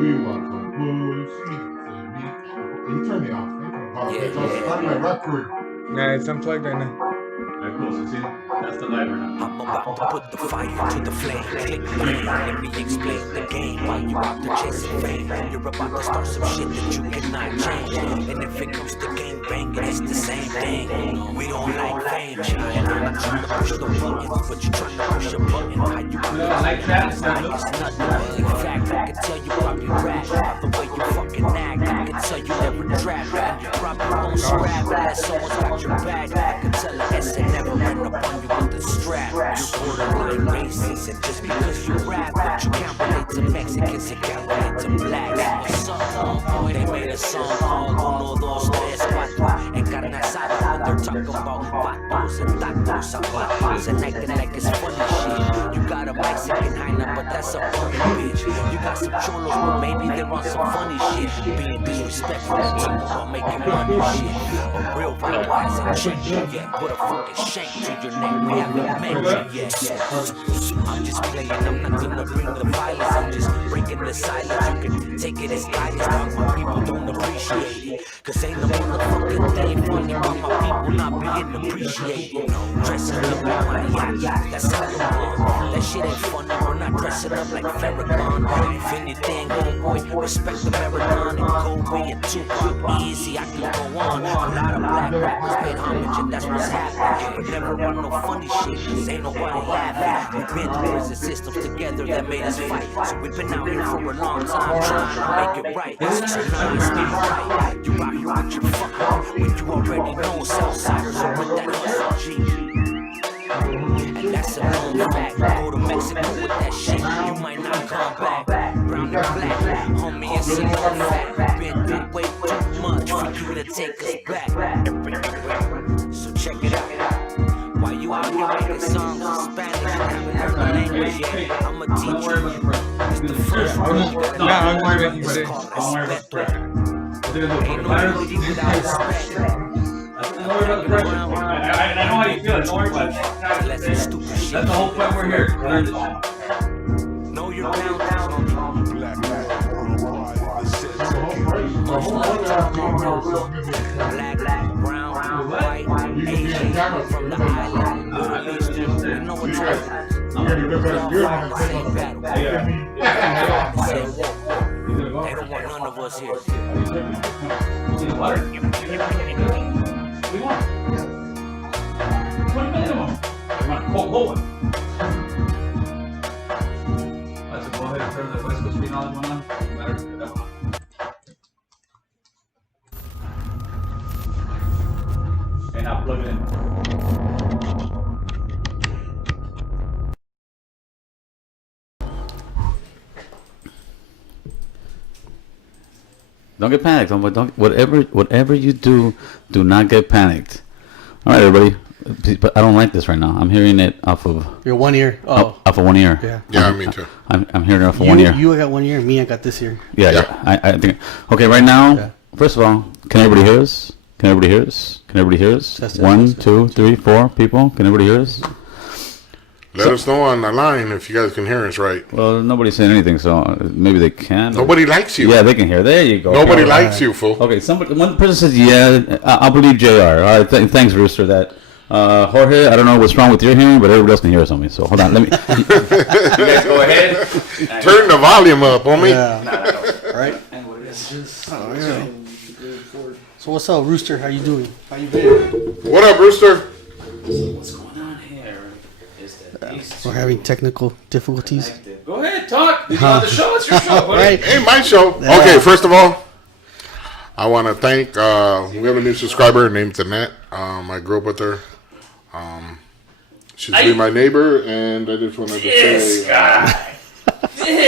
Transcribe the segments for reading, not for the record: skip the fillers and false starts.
We want some pussy. You turn me off. Just start my record. Nah, it's unplugged right now. Alright, cool. So see, that's the light right now. I'm about to put the fire to the flame. Click play, let me explain the game. While you out there chasing fame, you're about to start some shit that you cannot change. And if it comes to game banging, it's the same thing. We don't like fame. And I'm not trying to push the button, but you're trying to push a button. How you like that? it's nothing. In fact, I can tell you probably rap by the way you fucking act. I can tell you never trap, and you probably won't scrap unless someone's got your back. I can tell a S never ran up on you with the strap. You're borderline racist, and just because you rap, but you can't relate to Mexicans and can't relate to blacks. They made a song called Uno, Dos, Tres, Cuatro, and carne asada when they're talking about patos and tacos and patos and acting like it's funny shit. You got a Mexican hyena, but that's a funny bitch. You got some cholos, but maybe they're on some funny shit. Being disrespectful and talking about making money shit. A real rap hasn't changed yet. Put a fucking shank to your neck, we haven't mentioned yet. I'm just playing, I'm not gonna bring the violence. I'm just breaking the silence. You can take it as guidance. Talk my people don't appreciate it. Cause ain't no motherfucking thing funny about my people not being appreciated. Dressing up like mariachi, that's how I'm on. That shit ain't funny, we're not dressing up like Farrakhan. If anything, homeboy, respect the marathon and Kobe and Tupac. Easy, I can go on. A lot of black rappers paid homage and that's what's happening. But never run no funny shit, cause ain't nobody laughing. We've been through prison systems together that made us fight. So we've been out here for a long time trying to make it right. So now it's not right. You out here with your fuck up when you already know Southsiders are with that hustle G. And that's a known fact. Go to Mexico with that shit, you might not come back. Brown and black, homie, it's a known fact. Been through way too much for you to take us back. So check it out. While you out here making songs in Spanish and haven't learned the language yet, I'ma teach you. It's the first word you gotta learn. It's called respect. Ain't no beauty without respect. Don't worry about the pressure. I know how you feel. Don't worry about it. That's the whole point we're here. Learn this shit. Know your bound down. Black, brown, white, Asian, from the island, Middle Eastern, you know what time it is. We're all in the same battle. They don't want none of us here. Water? We want 20 minimum. We want a cold one. Let's go ahead and turn the West Coast Green Olive one on. Better get that one on. And now plug it in. Don't get panicked. Whatever you do, do not get panicked. All right, everybody. But I don't like this right now. I'm hearing it off of your one ear. Oh, off of one ear. Yeah. Yeah, me too. I'm hearing it off of one ear. You got one ear. Me, I got this ear. Yeah. I think. Okay, right now. First of all, can everybody hear us? Can everybody hear us? Can everybody hear us? That's 1, 2, 3, 4 people. Can everybody hear us? Let us know on the line if you guys can hear us right. Well, nobody's saying anything, so maybe they can. Nobody likes you. Yeah, they can hear. There you go. Nobody likes you, fool. Okay, one person says, yeah, I'll believe JR. All right, thanks, Rooster. That Jorge, I don't know what's wrong with your hearing, but everybody else can hear us on me. So hold on, let me. You guys go ahead. Turn the volume up, homie. Yeah. Right? Oh, yeah. So what's up, Rooster? How you doing? How you been? What up, Rooster? What's going on here? Is that We're having technical difficulties. Go ahead, talk. You're on the show. It's your show, buddy. Right. Hey, my show. Yeah. Okay, first of all, I want to thank, we have a new subscriber named Annette. I grew up with her. She's been my neighbor, and I just wanted to say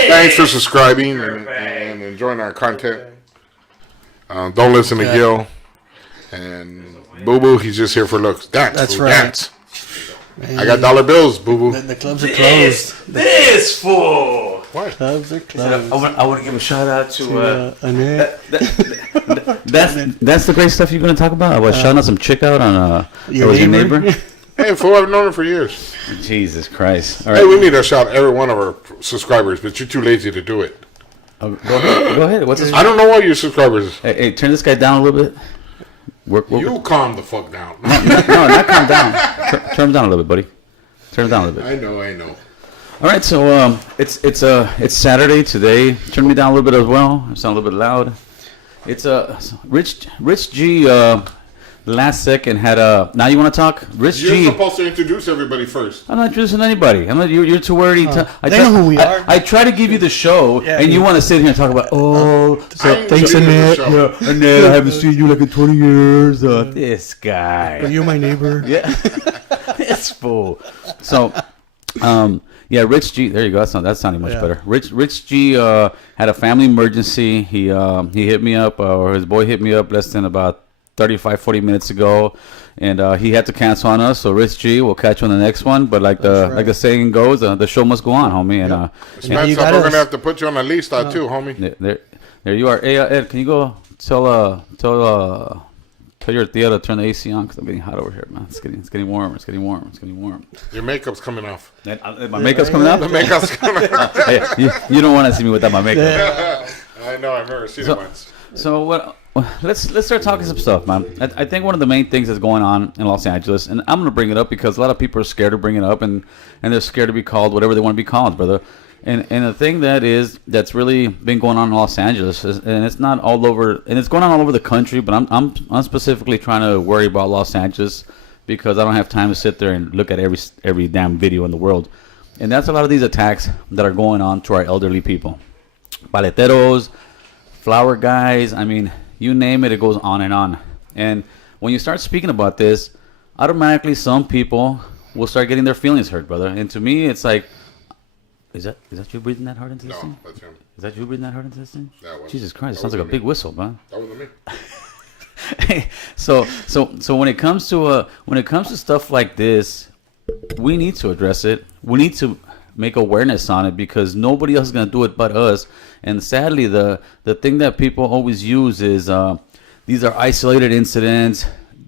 thanks for subscribing and enjoying our content. Don't listen to Gil. And Boo Boo, he's just here for looks. That's right. Dance. Man. I got dollar bills, Boo Boo. The clubs are closed. This fool. What? Clubs are closed. I want to give a shout out to Annette. That's the great stuff you're going to talk about? I was shouting out some chick out on your neighbor? Hey, fool, I've known her for years. Jesus Christ. All right. Hey, we need to shout every one of our subscribers, but you're too lazy to do it. Go ahead. What's this? I don't know all your subscribers. Hey, turn this guy down a little bit. You calm the fuck down. No, not calm down. Turn him down a little bit, buddy. Turn him down a little bit. I know. All right, so it's Saturday today. Turn me down a little bit as well. I sound a little bit loud. It's Rich G. Last second had a. Now you want to talk, Rich You're G. supposed to introduce everybody first. I'm not introducing anybody. I'm not. You're too worried. They know who we are. I try to give you the show, Yeah, and you want to sit here and talk about. Thanks, Annette. Yeah, Annette, I haven't seen you like in 20 years. This guy. Are you my neighbor? Yeah, this fool. So, yeah, Rich G. There you go. That's sounding much better. Rich G. Had a family emergency. He hit me up, or his boy hit me up less than about 40 minutes ago, and he had to cancel on us. So Rich G, we'll catch you on the next one. But like the saying goes, the show must go on, homie. And We're gonna have to put you on the list too, homie. there you are. Hey, Ed, can you go tell your tia to turn the AC on, because I'm getting hot over here, man. It's getting warm. It's getting warm. Your makeup's coming off. My makeup's coming out. The makeup's coming off. Hey, you don't want to see me without my makeup. I know. I've never seen it once. So what? Let's start talking some stuff, man. I think one of the main things that's going on in Los Angeles, and I'm gonna bring it up because a lot of people are scared to bring it up, and they're scared to be called whatever they want to be called, brother. And the thing that's really been going on in Los Angeles and it's not all over, and it's going on all over the country, but I'm specifically trying to worry about Los Angeles because I don't have time to sit there and look at every damn video in the world. And that's a lot of these attacks that are going on to our elderly people, paleteros, flower guys. I mean, you name it, it goes on and on. And when you start speaking about this, automatically some people will start getting their feelings hurt, brother. And to me, it's like, is that you breathing that hard into this thing? No, that's him. Is that you breathing that hard into this thing? That was, Jesus Christ, it that sounds like a wasn't big me. whistle, man. That wasn't me. So when it comes to stuff like this, we need to address it. We need to make awareness on it because nobody else is gonna do it but us. And sadly, the thing that people always use is these are isolated incidents.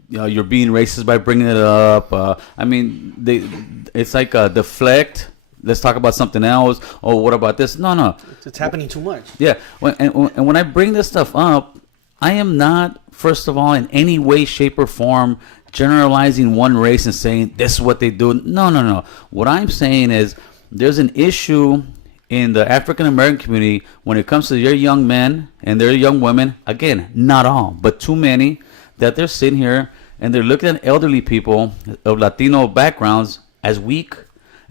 You know, you're being racist by bringing it up. I mean, it's like a deflect. Let's talk about something else. Oh, what about this? No. It's happening too much. Yeah, and when I bring this stuff up, I am not, first of all, in any way, shape, or form generalizing one race and saying this is what they do. No. What I'm saying is there's an issue in the African American community when it comes to their young men and their young women. Again, not all, but too many, that they're sitting here and they're looking at elderly people of Latino backgrounds as weak,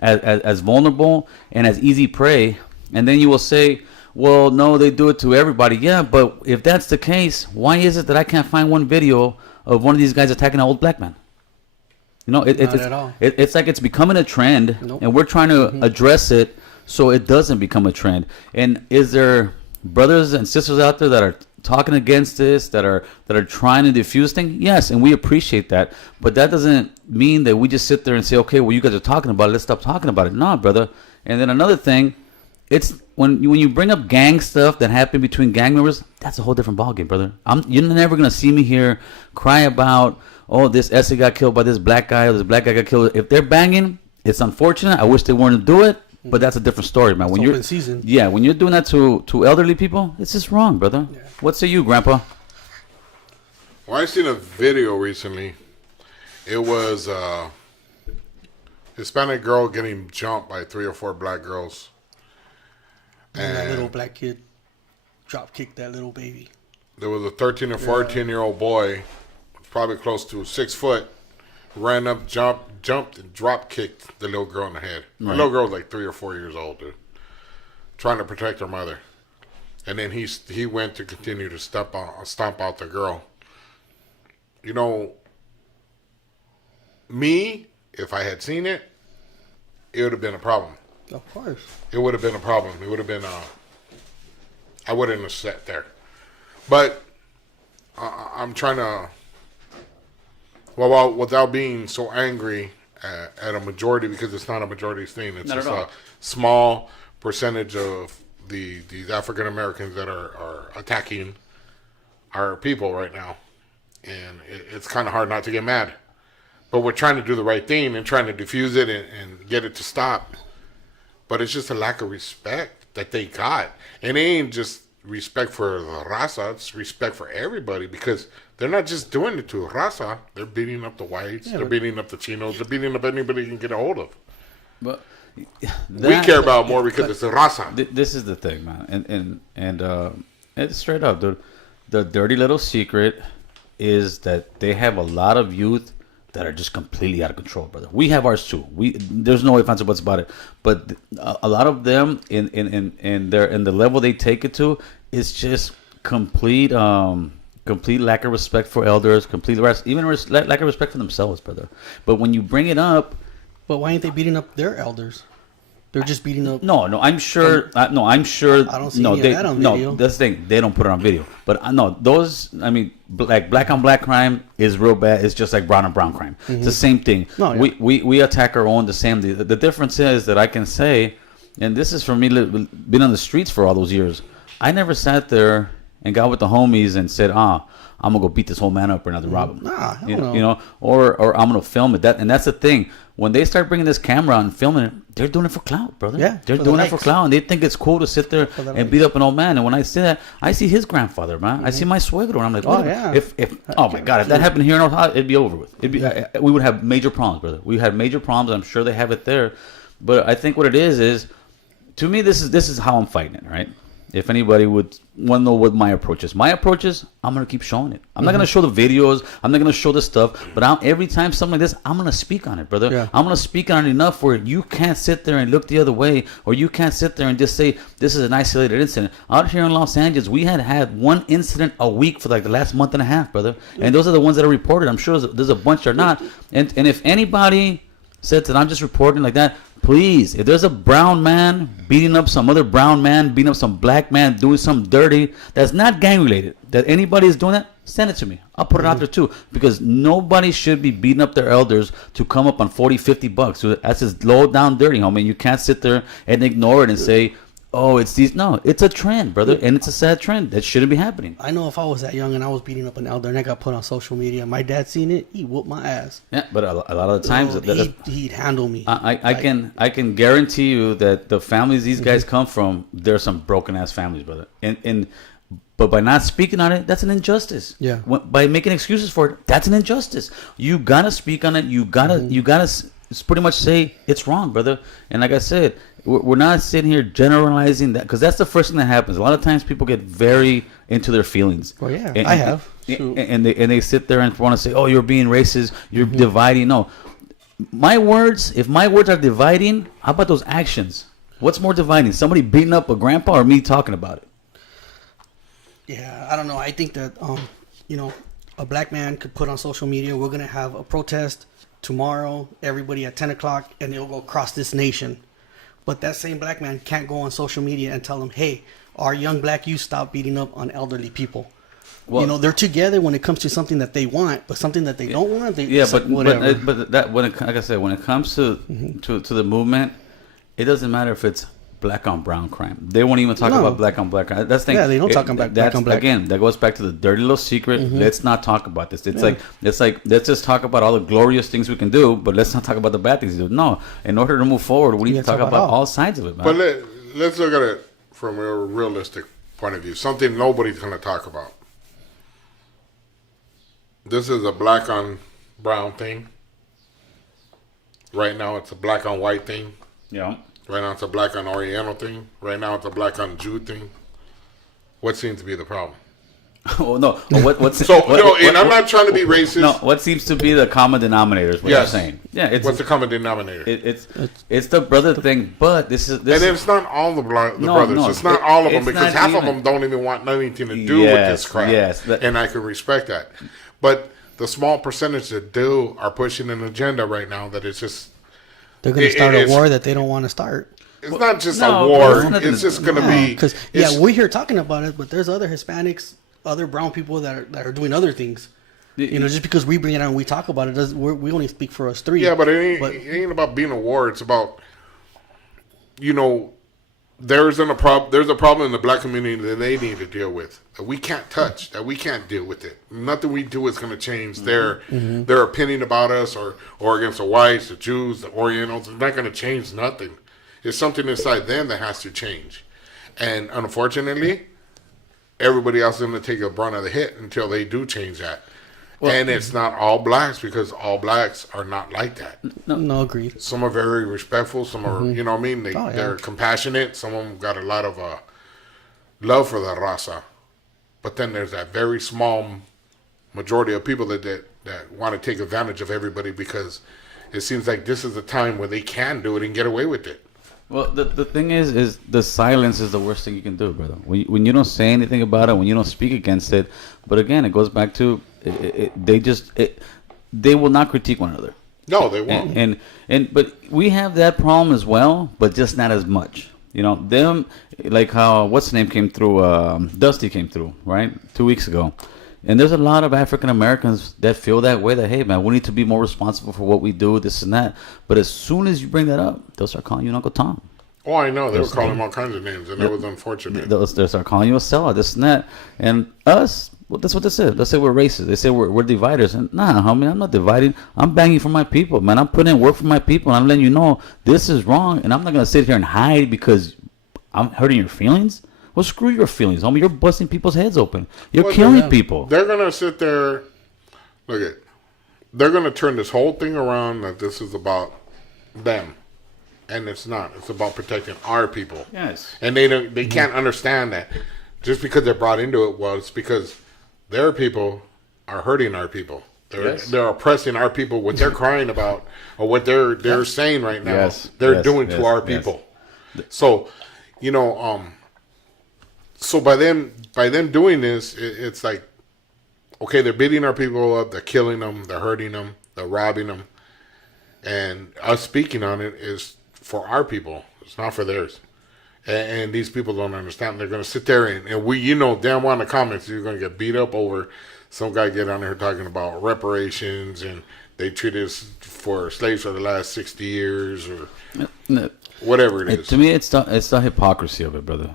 as vulnerable, and as easy prey. And then you will say, well, no, they do it to everybody. Yeah, but if that's the case, why is it that I can't find one video of one of these guys attacking an old black man? You know, it's like it's becoming a trend, and we're trying to address it so it doesn't become a trend. And is there brothers and sisters out there that are talking against this, that are trying to diffuse things? Yes, and we appreciate that. But that doesn't mean that we just sit there and say, okay, well, you guys are talking about it, let's stop talking about it. No, brother. And then another thing, it's when you bring up gang stuff that happened between gang members, that's a whole different ballgame, brother. You're never gonna see me here cry about, oh, this Essie got killed by this black guy, or this black guy got killed. If they're banging, it's unfortunate. I wish they weren't to do it, but that's a different story, man. When it's open season. Yeah, when you're doing that to elderly people, it's just wrong, brother. Yeah. What say you, Grandpa? Well, I seen a video recently. It was a Hispanic girl getting jumped by 3 or 4 black girls. And that little black kid drop kicked that little baby. There was a 13 or 14-year-old boy, probably close to 6 foot, ran up, jumped, and drop kicked the little girl in the head. Right. The little girl was like 3 or 4 years old, dude, trying to protect her mother. And then he went to continue to stomp out the girl. You know, me, if I had seen it, it would have been a problem. Of course. It would have been a problem. It would have been, I wouldn't have sat there. But I'm trying to, well, without being so angry at a majority, because it's not a majority thing. It's just a small percentage of these African Americans that are attacking our people right now. And it's kind of hard not to get mad. But we're trying to do the right thing and trying to diffuse it and get it to stop. But it's just a lack of respect that they got. And it ain't just respect for the raza, it's respect for everybody, because they're not just doing it to raza. They're beating up the whites, they're beating up the chinos, they're beating up anybody you can get a hold of. But We care about more because it's the raza. This is the thing, man, and it's straight up, dude. The dirty little secret is that they have a lot of youth that are just completely out of control, brother. We have ours too. There's no ifs, ands, or buts about it. But a lot of them in the level they take it to is just complete lack of respect for elders, lack of respect for themselves, brother. But when you bring it up, But why ain't they beating up their elders? They're just beating up. no, I'm sure. I'm sure. I don't see no, any of they, that on no, video. that's the thing. They don't put it on video. But no, those. I mean, like black on black crime is real bad. It's just like brown on brown crime. It's the same thing. No, yeah. We attack our own the same. The difference is that I can say, and this is for me, been on the streets for all those years. I never sat there and got with the homies and said, I'm gonna go beat this whole man up or another rob him. Nah, hell you no. know, or I'm gonna film it. And that's the thing. When they start bringing this camera out and filming it, they're doing it for clout, brother. Yeah, They're for the doing it for likes. clout, and they think it's cool to sit there the and likes. beat up an old man. And when I say that, I see his grandfather, man. I see my suegro, and I'm like, Oh, wait a yeah. minute. If oh my god, if that happened here in Ohio, it'd be over with. We would have major problems, brother. We had major problems. I'm sure they have it there, but I think what it is to me, this is how I'm fighting it, right? If anybody would want to know what my approach is, I'm going to keep showing it. I'm not going to show the videos. I'm not going to show the stuff. But every time something like this, I'm going to speak on it, brother. Yeah. I'm going to speak on it enough where you can't sit there and look the other way, or you can't sit there and just say, this is an isolated incident. Out here in Los Angeles, we had one incident a week for like the last month and a half, brother. And those are the ones that are reported. I'm sure there's a bunch that are not. And if anybody said that I'm just reporting like that, please, if there's a brown man beating up some other brown man, beating up some black man, doing something dirty that's not gang related, that anybody is doing that, send it to me. I'll put it out there too. Because nobody should be beating up their elders to come up on $40-50. So that's just low down dirty, homie. You can't sit there and ignore it and say, oh, it's these. No, it's a trend, brother. And it's a sad trend that shouldn't be happening. I know if I was that young and I was beating up an elder and I got put on social media, my dad seen it, he whooped my ass. Yeah, but a lot of the times, He'd handle me. I can guarantee you that the families these guys come from, they're some broken ass families, brother. But by not speaking on it, that's an injustice. Yeah. By making excuses for it, that's an injustice. You gotta speak on it. You gotta pretty much say it's wrong, brother. And like I said, we're not sitting here generalizing that, because that's the first thing that happens. A lot of times people get very into their feelings. Well, yeah, I have. And they sit there and want to say, oh, you're being racist, you're dividing. No, if my words are dividing, how about those actions? What's more dividing? Somebody beating up a grandpa or me talking about it? Yeah, I don't know. I think that a black man could put on social media, we're gonna have a protest tomorrow, everybody at 10 o'clock, and it'll go across this nation. But that same black man can't go on social media and tell them, hey, our young black youth stop beating up on elderly people. Well, They're together when it comes to something that they want, but something that they don't want, whatever. whatever. But that like I said, when it comes to the movement, it doesn't matter if it's black on brown crime. They won't even talk No. about black on black crime. That's the thing. Yeah, they don't talk about black on black. Again, that goes back to the dirty little secret. Let's not talk about this. It's like let's just talk about all the glorious things we can do, but let's not talk about the bad things we do. No, in order to move forward, we need to talk about all sides of it, man. But let's look at it from a realistic point of view. Something nobody's going to talk about. This is a black on brown thing. Right now, it's a black on white thing. Yeah. Right now, it's a black on Oriental thing. Right now, it's a black on Jew thing. What seems to be the problem? Oh no. What's and I'm not trying to be racist. No, what seems to be the common denominator is what Yes. you're saying. Yeah, it's What's the common denominator? it's the brother thing, but this and it's not all the brothers. No, it's not all of them, it's because not half of even. them don't even want nothing to do with this crap. Yes, and I can respect that. But the small percentage that do are pushing an agenda right now that it's just. They're going to start it's- a war that they don't want to start. It's not just no, a but war. it's nothing It's to- just going to be. Because we're here talking about it, but there's other Hispanics, other brown people that are doing other things. Just because we bring it out and we talk about it, we only speak for us three. Yeah, but it ain't about being a war. It's about, there's a problem in the black community that they need to deal with, that we can't touch, that we can't deal with it. Nothing we do is going to change their opinion about us or against the whites, the Jews, the Orientals. It's not going to change nothing. It's something inside them that has to change. And unfortunately, everybody else is going to take the brunt of the hit until they do change that. And it's not all blacks, because all blacks are not like that. No, agreed. Some are very respectful. Some are, you know what I mean? They're compassionate. Some of them got a lot of love for the raza. But then there's that very small majority of people that want to take advantage of everybody, because it seems like this is the time where they can do it and get away with it. Well, the thing is the silence is the worst thing you can do, brother. When you don't say anything about it, when you don't speak against it. But again, it goes back to they will not critique one another. No, they won't. But we have that problem as well, but just not as much. You know, them, like how what's the name came through, Dusty came through, right, 2 weeks ago. And there's a lot of African Americans that feel that way, that, hey, man, we need to be more responsible for what we do, this and that. But as soon as you bring that up, they'll start calling you Uncle Tom. Oh, I know. They were calling him all kinds of names, and it was unfortunate. They'll start calling you a sellout, this and that. And us, well, that's what they say. They say we're racist. They say we're dividers. And nah, homie, I'm not dividing. I'm banging for my people, man. I'm putting in work for my people, and I'm letting you know this is wrong. And I'm not going to sit here and hide because I'm hurting your feelings. Well, screw your feelings, homie. You're busting people's heads open. You're killing people. They're going to sit there. Look at. They're going to turn this whole thing around that this is about them. And it's not. It's about protecting our people. Yes. And they can't understand that. Just because they're brought into it, well, it's because their people are hurting our people. They're oppressing our people. What they're crying about, or what they're saying right now, they're doing to our people. So, you know, so by them doing this, it's like, okay, they're beating our people up, they're killing them, they're hurting them, they're robbing them, and us speaking on it is for our people. It's not for theirs. And these people don't understand. They're going to sit there and we, you know, damn well in the comments, you're going to get beat up over some guy get on there talking about reparations and they treated us for slaves for the last 60 years or whatever it is. To me, it's the hypocrisy of it, brother.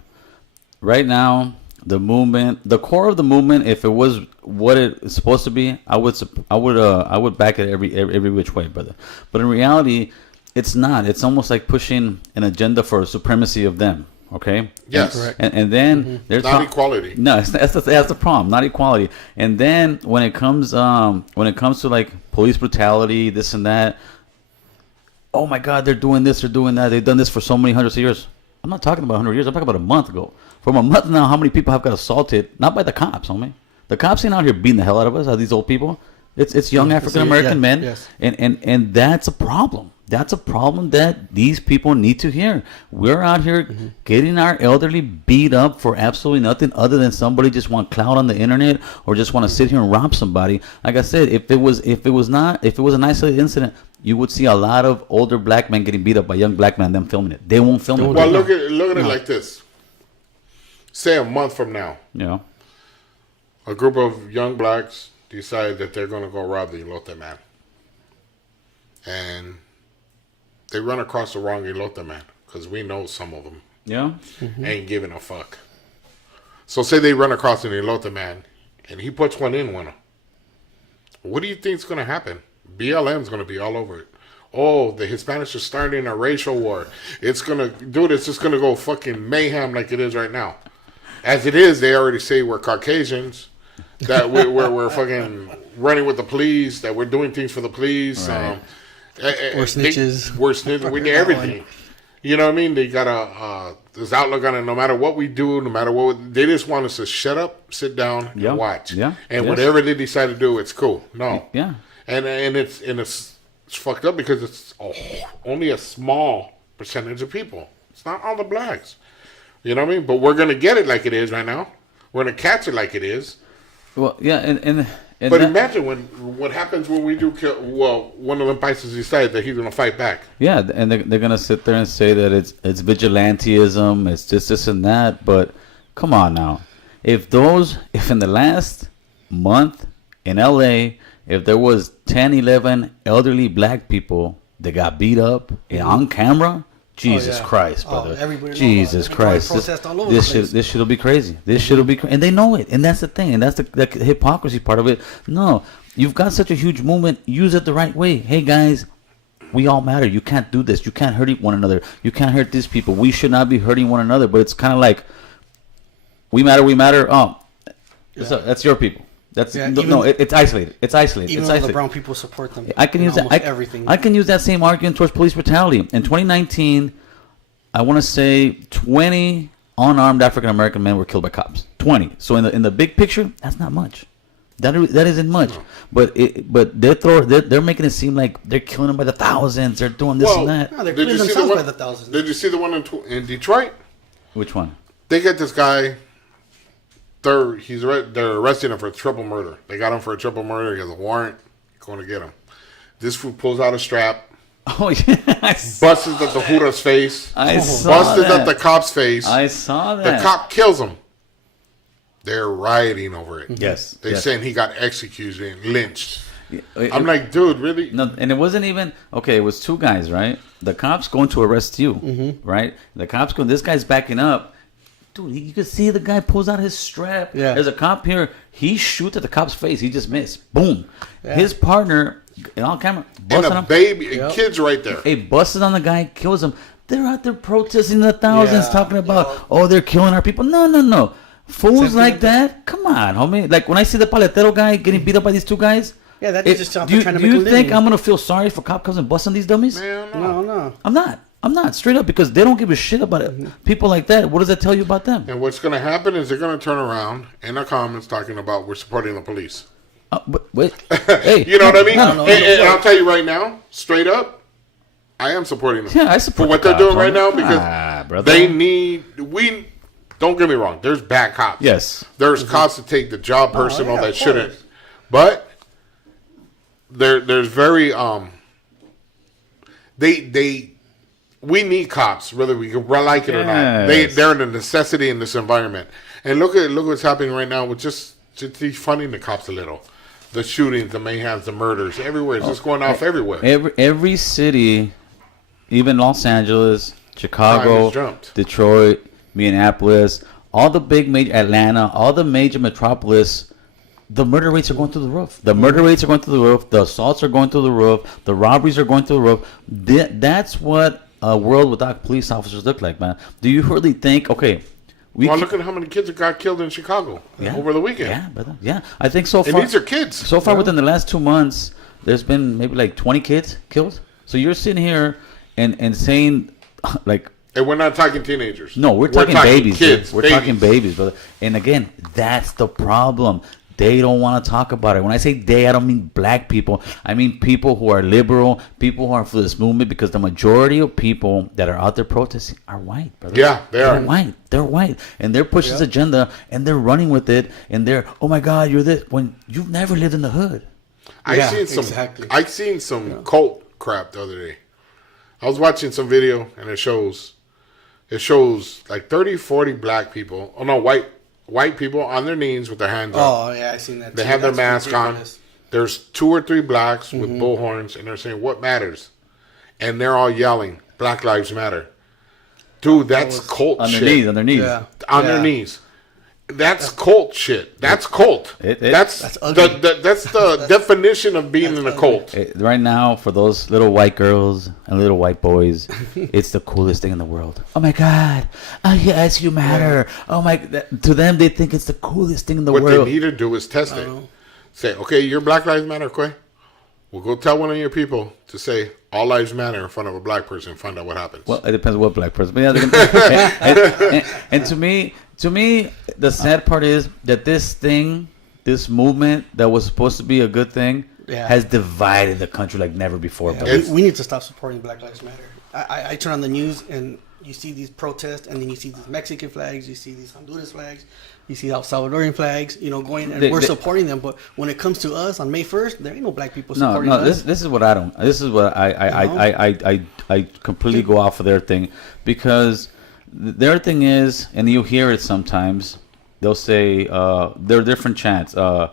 Right now, the movement, the core of the movement, if it was what it's supposed to be, I would back it every which way, brother. But in reality, it's not. It's almost like pushing an agenda for supremacy of them. Okay. Yes. Correct. And then there's not equality. No, that's the problem. Not equality. And then when it comes to like police brutality, this and that. Oh my God, they're doing this, they're doing that. They've done this for so many hundreds of years. I'm not talking about 100 years. I'm talking about a month ago. From a month now, how many people have got assaulted? Not by the cops, homie. The cops ain't out here beating the hell out of us, are these old people. It's young African American men, yes. and that's a problem. That's a problem that these people need to hear. We're out here getting our elderly beat up for absolutely nothing other than somebody just want clout on the internet or just want to sit here and rob somebody. Like I said, if it was an isolated incident, you would see a lot of older black men getting beat up by young black men and them filming it. They won't film it. Well, look at it like this. Say a month from now, a group of young blacks decide that they're going to go rob the elote man. And they run across the wrong elote man, because we know some of them ain't giving a fuck. So say they run across an elote man, and he puts one in one. What do you think's going to happen? BLM's going to be all over it. Oh, the Hispanics are starting a racial war. It's going to, dude, it's just going to go fucking mayhem like it is right now. As it is, they already say we're Caucasians, that we're fucking running with the police, that we're doing things for the police. Right. We're snitches. We're snitches. We need everything. You know what I mean? They got this outlook on it. No matter what we do, no matter what, they just want us to shut up, sit down, and watch. Yeah. And whatever they decide to do, it's cool. No. Yeah. And it's fucked up because it's only a small percentage of people. It's not all the blacks. You know what I mean? But we're gonna get it like it is right now. We're gonna catch it like it is. Well, yeah, and but imagine what happens when we do kill. Well, one of them Pisces decides that he's gonna fight back. Yeah, and they're gonna sit there and say that it's vigilantism, it's this and that. But come on now, if in the last month in LA, if there was 10, 11 elderly black people that got beat up on camera. Jesus Christ, brother! Jesus Christ! This shit'll be crazy. This shit'll be and they know it, and that's the thing, and that's the hypocrisy part of it. No, you've got such a huge movement. Use it the right way. Hey guys, We all matter. You can't do this. You can't hurt one another. You can't hurt these people. We should not be hurting one another. But it's kind of like, we matter. We matter. Oh, so that's your people. That's it's isolated. It's isolated. Even it's though isolated. the brown people support them. I can use that. Everything. I can use that same argument towards police brutality. In 2019, I want to say 20 unarmed African American men were killed by cops. 20. So in the big picture, that's not much. That isn't much. But they're making it seem like they're killing them by the thousands. They're doing this and that. No, they're killing themselves by the thousands. Did you see the one in Detroit? Which one? They get this guy. They're arresting him for triple murder. They got him for a triple murder. He has a warrant. Going to get him. This fool pulls out a strap. Oh yeah, Busted at the Hura's face. Busted at the cop's face. I saw that. The cop kills him. They're rioting over it. Yes. They're saying he got executed and lynched. I'm like, dude, really? No, and it wasn't even okay. It was two guys, right? The cops going to arrest you, right? The cops going. This guy's backing up. Dude, you could see the guy pulls out his strap. Yeah. There's a cop here. He shoots at the cop's face. He just missed. Boom. Yeah. His partner, on camera, busted and a baby, kid's right there. Hey, busted on the guy, kills him. They're out there protesting the thousands, talking about, oh, they're killing our people. No. Fools like that? Come on, homie. Like, when I see the paletero guy getting beat up by these two guys, yeah, that is just trying to make a living. Do you think I'm going to feel sorry for cop comes and busting these dummies? Man, no. I'm not. Straight up, because they don't give a shit about it. People like that, what does that tell you about them? And what's going to happen is they're going to turn around in the comments talking about we're supporting the police. But wait. Hey, you know what I mean? No. And I'll tell you right now, straight up, I am supporting them. Yeah, I support for what the they're doing cops, right now because they need. Don't get me wrong. There's bad cops. Yes. There's cops that take the job personal that shouldn't. But there's very we need cops, whether we like it or not. They're a necessity in this environment. And look what's happening right now with just defunding the cops a little. The shootings, the mayhems, the murders, everywhere. It's just going off everywhere. Every city, even Los Angeles, Chicago, Detroit, Minneapolis, all the big major Atlanta, all the major metropolis, the murder rates are going through the roof. The murder rates are going through the roof. The assaults are going through the roof. The robberies are going through the roof. That's what a world without police officers look like, man. Do you really think? Okay, look at how many kids got killed in Chicago over the weekend. Yeah, brother. Yeah, I think so far. And these are kids. So far, within the last 2 months, there's been maybe like 20 kids killed. So you're sitting here and saying, like. And we're not talking teenagers. No, we're talking babies. Kids, we're talking babies, brother. And again, that's the problem. They don't want to talk about it. When I say they, I don't mean black people. I mean people who are liberal, people who are for this movement, because the majority of people that are out there protesting are white, brother. Yeah, they're white. They're white. And they're pushing this agenda, and they're running with it, and they're, oh my God, you're this. When you've never lived in the hood. I seen some cult crap the other day. I was watching some video, and it shows like 30, 40 black people. Oh, no, white people on their knees with their hands up. Oh, yeah, I seen that. They have their mask on. There's 2 or 3 blacks with bullhorns, and they're saying, what matters? And they're all yelling, Black Lives Matter. Dude, that's cult shit. On their knees. Yeah. On their knees. That's cult shit. That's cult. That's the definition of being in a cult. Right now, for those little white girls and little white boys, it's the coolest thing in the world. Oh my God! Oh yes, you matter. Oh my! To them, they think it's the coolest thing in the world. What they need to do is test it. Say, okay, your Black Lives Matter, Quay. We'll go tell one of your people to say all lives matter in front of a black person and find out what happens. Well, it depends on what black person. But yeah, and to me, the sad part is that this movement that was supposed to be a good thing, has divided the country like never before. Yeah, we need to stop supporting Black Lives Matter. I turn on the news and you see these protests, and then you see these Mexican flags, you see these Honduras flags, you see El Salvadorian flags, going, and we're supporting them. But when it comes to us on May 1st, there ain't no black people supporting us. This is what I don't. This is what I completely go off of their thing, because their thing is, and you hear it sometimes. They'll say there are different chants. No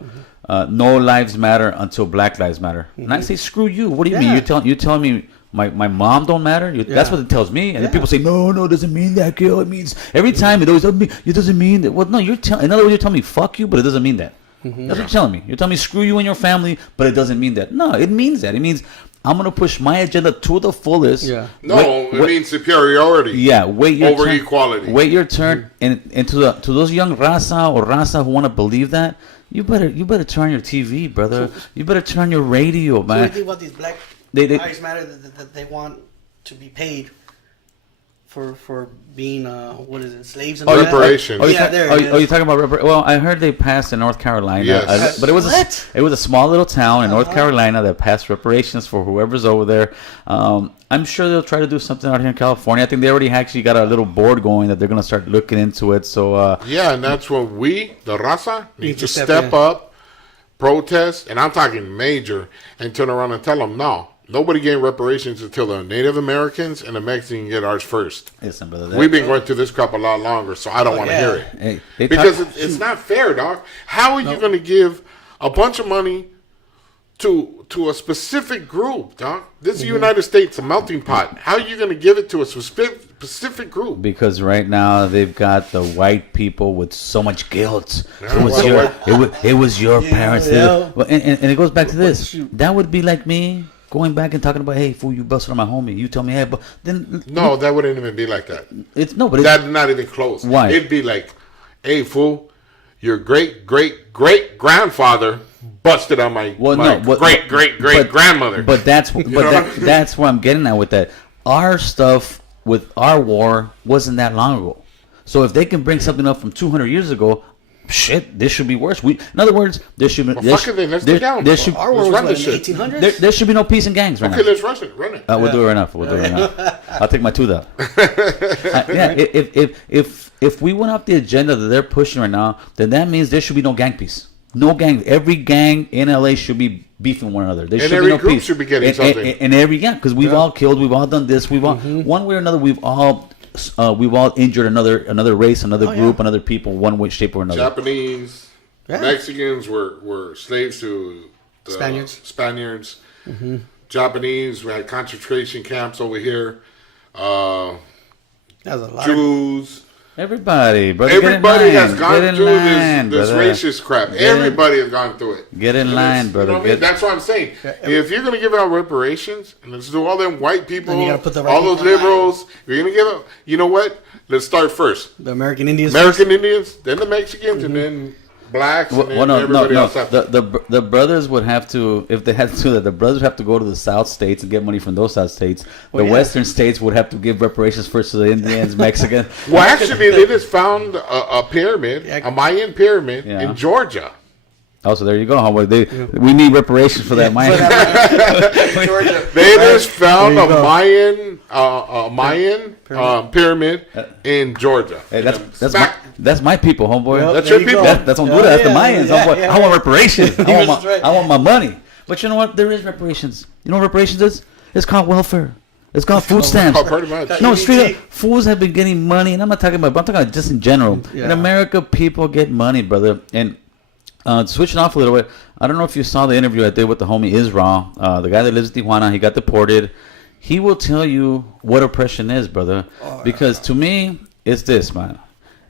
lives matter until Black Lives Matter, and I say, screw you. What do you mean? You telling me my mom don't matter? That's what it tells me. And then people say, no, it doesn't mean that, girl. It means every time it always doesn't mean. It doesn't mean that. Well, no, in other words, you're telling me fuck you, but it doesn't mean that. That's what you're telling me. You're telling me screw you and your family, but it doesn't mean that. No, it means that. It means I'm gonna push my agenda to the fullest. Yeah. No, Wait- it means superiority. Yeah, wait your Over turn. equality. Wait your turn, and to those young raza who want to believe that, you better turn your TV, brother. You better turn your radio, So what do you man. think about these Black They- Lives Matter that they want to be paid for being what is it, slaves and all that? Reparations. Oh, Yeah, there it is. you talking about? Well, I heard they passed in North Carolina. Yes. But it was What? it was a small little town in North Carolina that passed reparations for whoever's over there. I'm sure they'll try to do something out here in California. I think they already actually got a little board going that they're gonna start looking into it. So Yeah, and that's when we, the raza, need to step in. up, protest, and I'm talking major, and turn around and tell them, no, nobody getting reparations until the Native Americans and the Mexicans get ours first. listen, brother. We've been going through this crap a lot longer, so I don't want to yeah. hear it. Hey, they Because talk- it's not fair, dog. How are you going to give a bunch of money to a specific group, dog? This is the United States, a melting pot. How are you going to give it to a specific group? because right now they've got the white people with so much guilt. Yeah, It was well, your it was your parents. yeah. Well, and it goes back to this. shoot. That would be like me going back and talking about, hey, fool, you busted on my homie. You tell me, hey, but then No, that wouldn't even be like that. it's no, but it's, That's not even close. Why? It'd be like, hey, fool, your great-great-great-grandfather busted on my, well, my no, but, great-great-great-grandmother. But that's that's what I'm getting at with that. Our stuff with our war wasn't that long ago. So if they can bring something up from 200 years ago, shit, this should be worse. In other words, there should be. Well, fuck it then. Let's get down. There should, Our war Let's was run what, this in shit. the 1800s? there should be no peace and gangs right Okay, now. let's rush it. Run it. We'll do it right now. We'll do it right now. I'll take my tooth out. Yeah, if we went off the agenda that they're pushing right now, then that means there should be no gang peace. No gang. Every gang in LA should be beefing one another. There And should every be no group peace. should be getting and, something. And every because we've all killed, we've all done this, we've all one way or another, we've all injured another race, another group, another people, one way, shape or another. Japanese, Yeah. Mexicans were slaves to the Spaniards. Japanese, we had concentration camps over here. That was a lot. Jews. Everybody, brother. Everybody has gone Get in through line, this brother. racist crap. Get in- Everybody has gone through it. Get in And line, it's- brother. You know what I mean? Get- That's what I'm saying. If you're going to give out reparations, and let's do all them white people, Then you gotta put the right all those people in line. liberals, if you're going to give out, you know what? Let's start first. The American Indians. American Indians, then the Mexicans, and then blacks, and then everybody else after. The brothers would have to, if they had to do that, the brothers would have to go to the South states and get money from those South states. The yeah. Western states would have to give reparations first to the Indians, Mexicans. Well, actually, they just found a pyramid, a Mayan pyramid Yeah. in Georgia. Oh, so there you go, homeboy. We need reparations for that, Mike. They just found There a you go. Mayan pyramid in Georgia. Hey, that's Smack- my people, homeboy. Yep, That's there your you people. go. That's on Oh, good. That's the yeah, Mayans. yeah, homeboy. yeah. I want reparations. That's right. I want my money. But you know what? There is reparations. You know what reparations is? It's called welfare. It's called food stamps. Oh, pretty much. No, straight up, fools have been getting money, and I'm not talking about. I'm talking about just in general. In Yeah. America, people get money, brother. And switching off a little bit, I don't know if you saw the interview I did with the homie Israel, the guy that lives in Tijuana. He got deported. He will tell you what oppression is, brother. Because to me, it's this, man.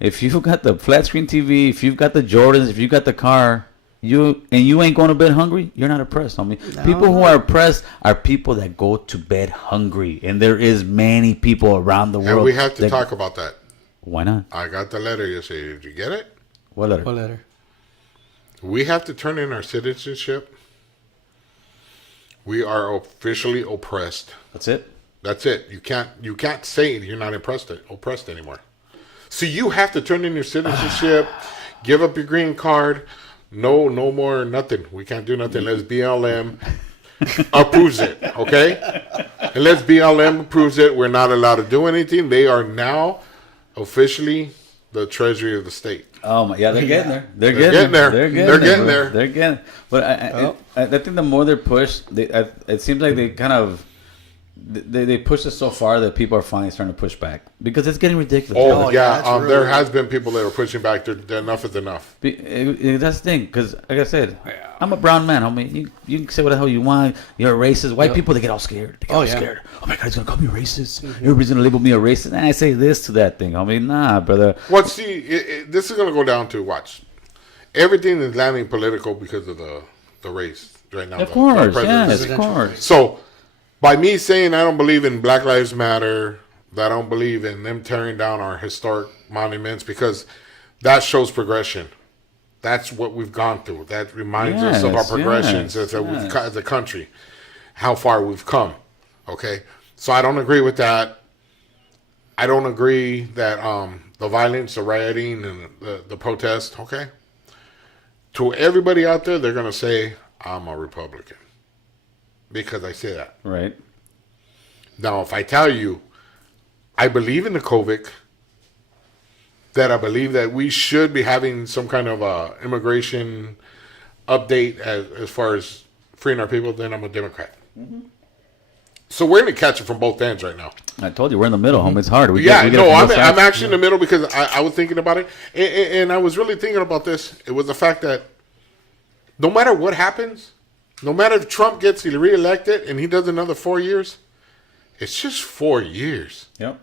If you've got the flat screen TV, if you've got the Jordans, if you've got the car, you ain't going to bed hungry, you're not oppressed, homie. People who are oppressed are people that go to bed hungry, and there is many people around the world. And we have to that- talk about that. Why not? I got the letter yesterday. Did you get it? What letter? What letter? We have to turn in our citizenship. We are officially oppressed. That's it. That's it. You can't say you're not oppressed anymore. So you have to turn in your citizenship, give up your green card. No more nothing. We can't do nothing unless BLM approves it. Okay? Unless BLM approves it, we're not allowed to do anything. They are now officially the treasury of the state. Oh my, yeah, they're getting there. They're getting getting there. there. They're getting bro. there. They're getting. But I think the more they're pushed, it seems like they kind of they push it so far that people are finally starting to push back because it's getting ridiculous. Oh, yeah. that's There really- has been people that are pushing back. They're enough is enough. That's the thing, because like I said, I'm a brown man, homie. You can say what the hell you want. You're a racist. White people, they get all scared. They get all scared. Oh my God, he's gonna call me racist. Everybody's gonna label me a racist. And I say this to that thing, homie. Nah, brother. Well, see, this is going to go down to, watch. Everything is landing political because of the race right now. Of the course, presidency. yes, of course. So by me saying I don't believe in Black Lives Matter, that I don't believe in them tearing down our historic monuments, because that shows progression. That's what we've gone through. That reminds us of our Yes, progressions yes, as a country, how far we've come. Okay, so I don't agree with that. I don't agree that the violence, the rioting, and the protest. Okay, to everybody out there, they're gonna say I'm a Republican because I say that. Right. Now, if I tell you I believe in the COVID, that I believe that we should be having some kind of immigration update as far as freeing our people, then I'm a Democrat. Mm-hmm. So we're going to catch it from both ends right now. I told you we're in the middle, home. It's hard. We I'm both sides. actually in the middle because I was thinking about it. And I was really thinking about this. It was the fact that no matter what happens, no matter if Trump gets reelected and he does another 4 years, it's just 4 years. Yep.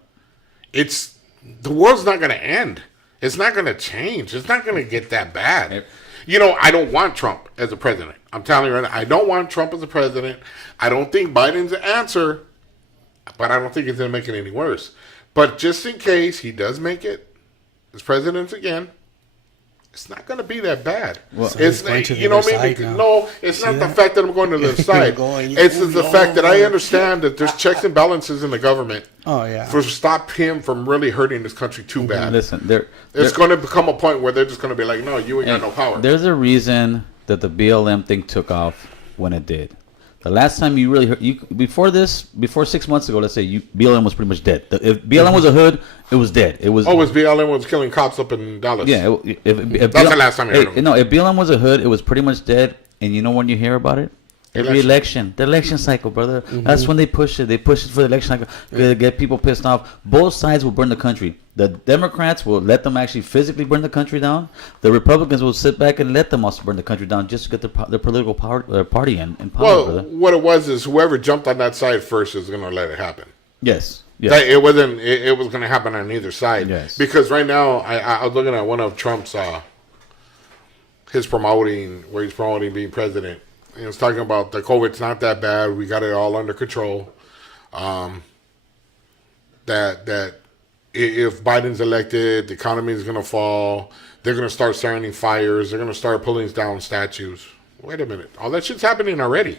The world's not going to end. It's not going to change. It's not going to get that bad. Yep. You know, I don't want Trump as a president. I'm telling you right now, I don't want Trump as a president. I don't think Biden's the answer, but I don't think it's going to make it any worse. But just in case he does make it as president again, it's not going to be that bad. Well, it's going to the you know other what I mean? side now. No, it's See not the that? fact that I'm going to the other side. It's the fact that I understand that there's checks and balances in the government. Oh, yeah. For stop him from really hurting this country too bad. Listen, It's going to become a point where they're just going to be like, no, you ain't got no power. There's a reason that the BLM thing took off when it did. The last time you really heard, before 6 months ago, let's say BLM was pretty much dead. If BLM was a hood, it was dead. It was. Oh, was BLM was killing cops up in Dallas? Yeah. If That's the last time I heard of it. No, if BLM was a hood, it was pretty much dead. And you know when you hear about it? Every Election. the election cycle, brother. That's when they push it. They push it for the election cycle to get people pissed off. Both sides will burn the country. The Democrats will let them actually physically burn the country down. The Republicans will sit back and let them also burn the country down just to get the political power, party in power, Well, brother. what it was is whoever jumped on that side first is going to let it happen. Yes. That it wasn't. It was going to happen on either side. Yes. Because right now, I was looking at one of Trump's his promoting where he's promoting being president. He was talking about the COVID's not that bad. We got it all under control. That if Biden's elected, the economy is going to fall. They're going to start starting fires. They're going to start pulling down statues. Wait a minute. All that shit's happening already.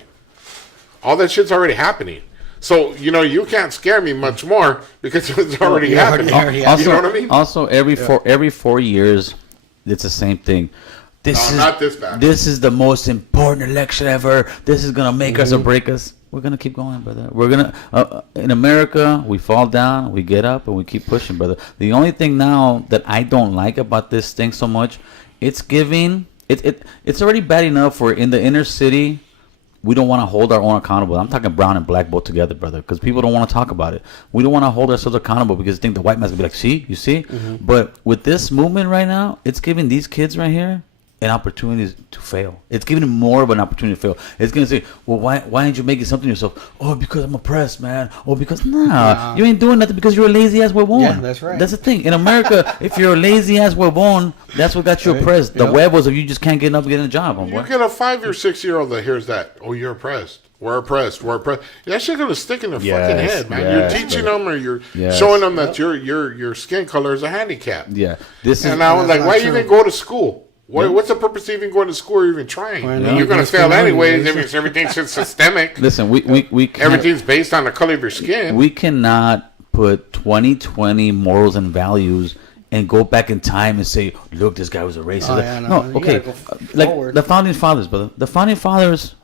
All that shit's already happening. So, you know, you can't scare me much more because it's already happening. Also, you know what I mean? Also, every 4 years, it's the same thing. Not this bad. This is the most important election ever. This is gonna make us or break us. We're gonna keep going, brother. We're gonna in America, we fall down, we get up, and we keep pushing, brother. The only thing now that I don't like about this thing so much, it's giving it's already bad enough where in the inner city we don't want to hold our own accountable. I'm talking brown and black both together, brother, because people don't want to talk about it. We don't want to hold ourselves accountable because they think the white man's gonna be like, see, you see. But with this movement right now, it's giving these kids right here an opportunity to fail. It's giving them more of an opportunity to fail. It's going to say, well, why didn't you make it something yourself? Oh, because I'm oppressed, man. Oh, because, nah, you ain't doing nothing because you're a lazy-ass huevon. Yeah, that's right. That's the thing. In America, if you're a lazy-ass huevon, that's what got you oppressed. The huevos of you just can't get up and get a job, You homeboy. get a 5 or 6 year old that hears that. Oh, you're oppressed. We're oppressed. We're oppressed. That shit gonna stick in their fucking head, man. yes, You're teaching them, or you're Yes. showing them that your skin color is a handicap. Yeah. This is... And I was That's like, not why true. even go to school? What's the purpose of even going to school or even trying? Why You're not? gonna Just fail learn, anyways. right? Everything's just systemic. Listen, we can't, Everything's based on the color of your skin. we cannot put 2020 morals and values and go back in time and say, look, this guy was a racist. Oh, yeah, no, you okay. gotta go Like forward. the founding fathers, brother. The founding fathers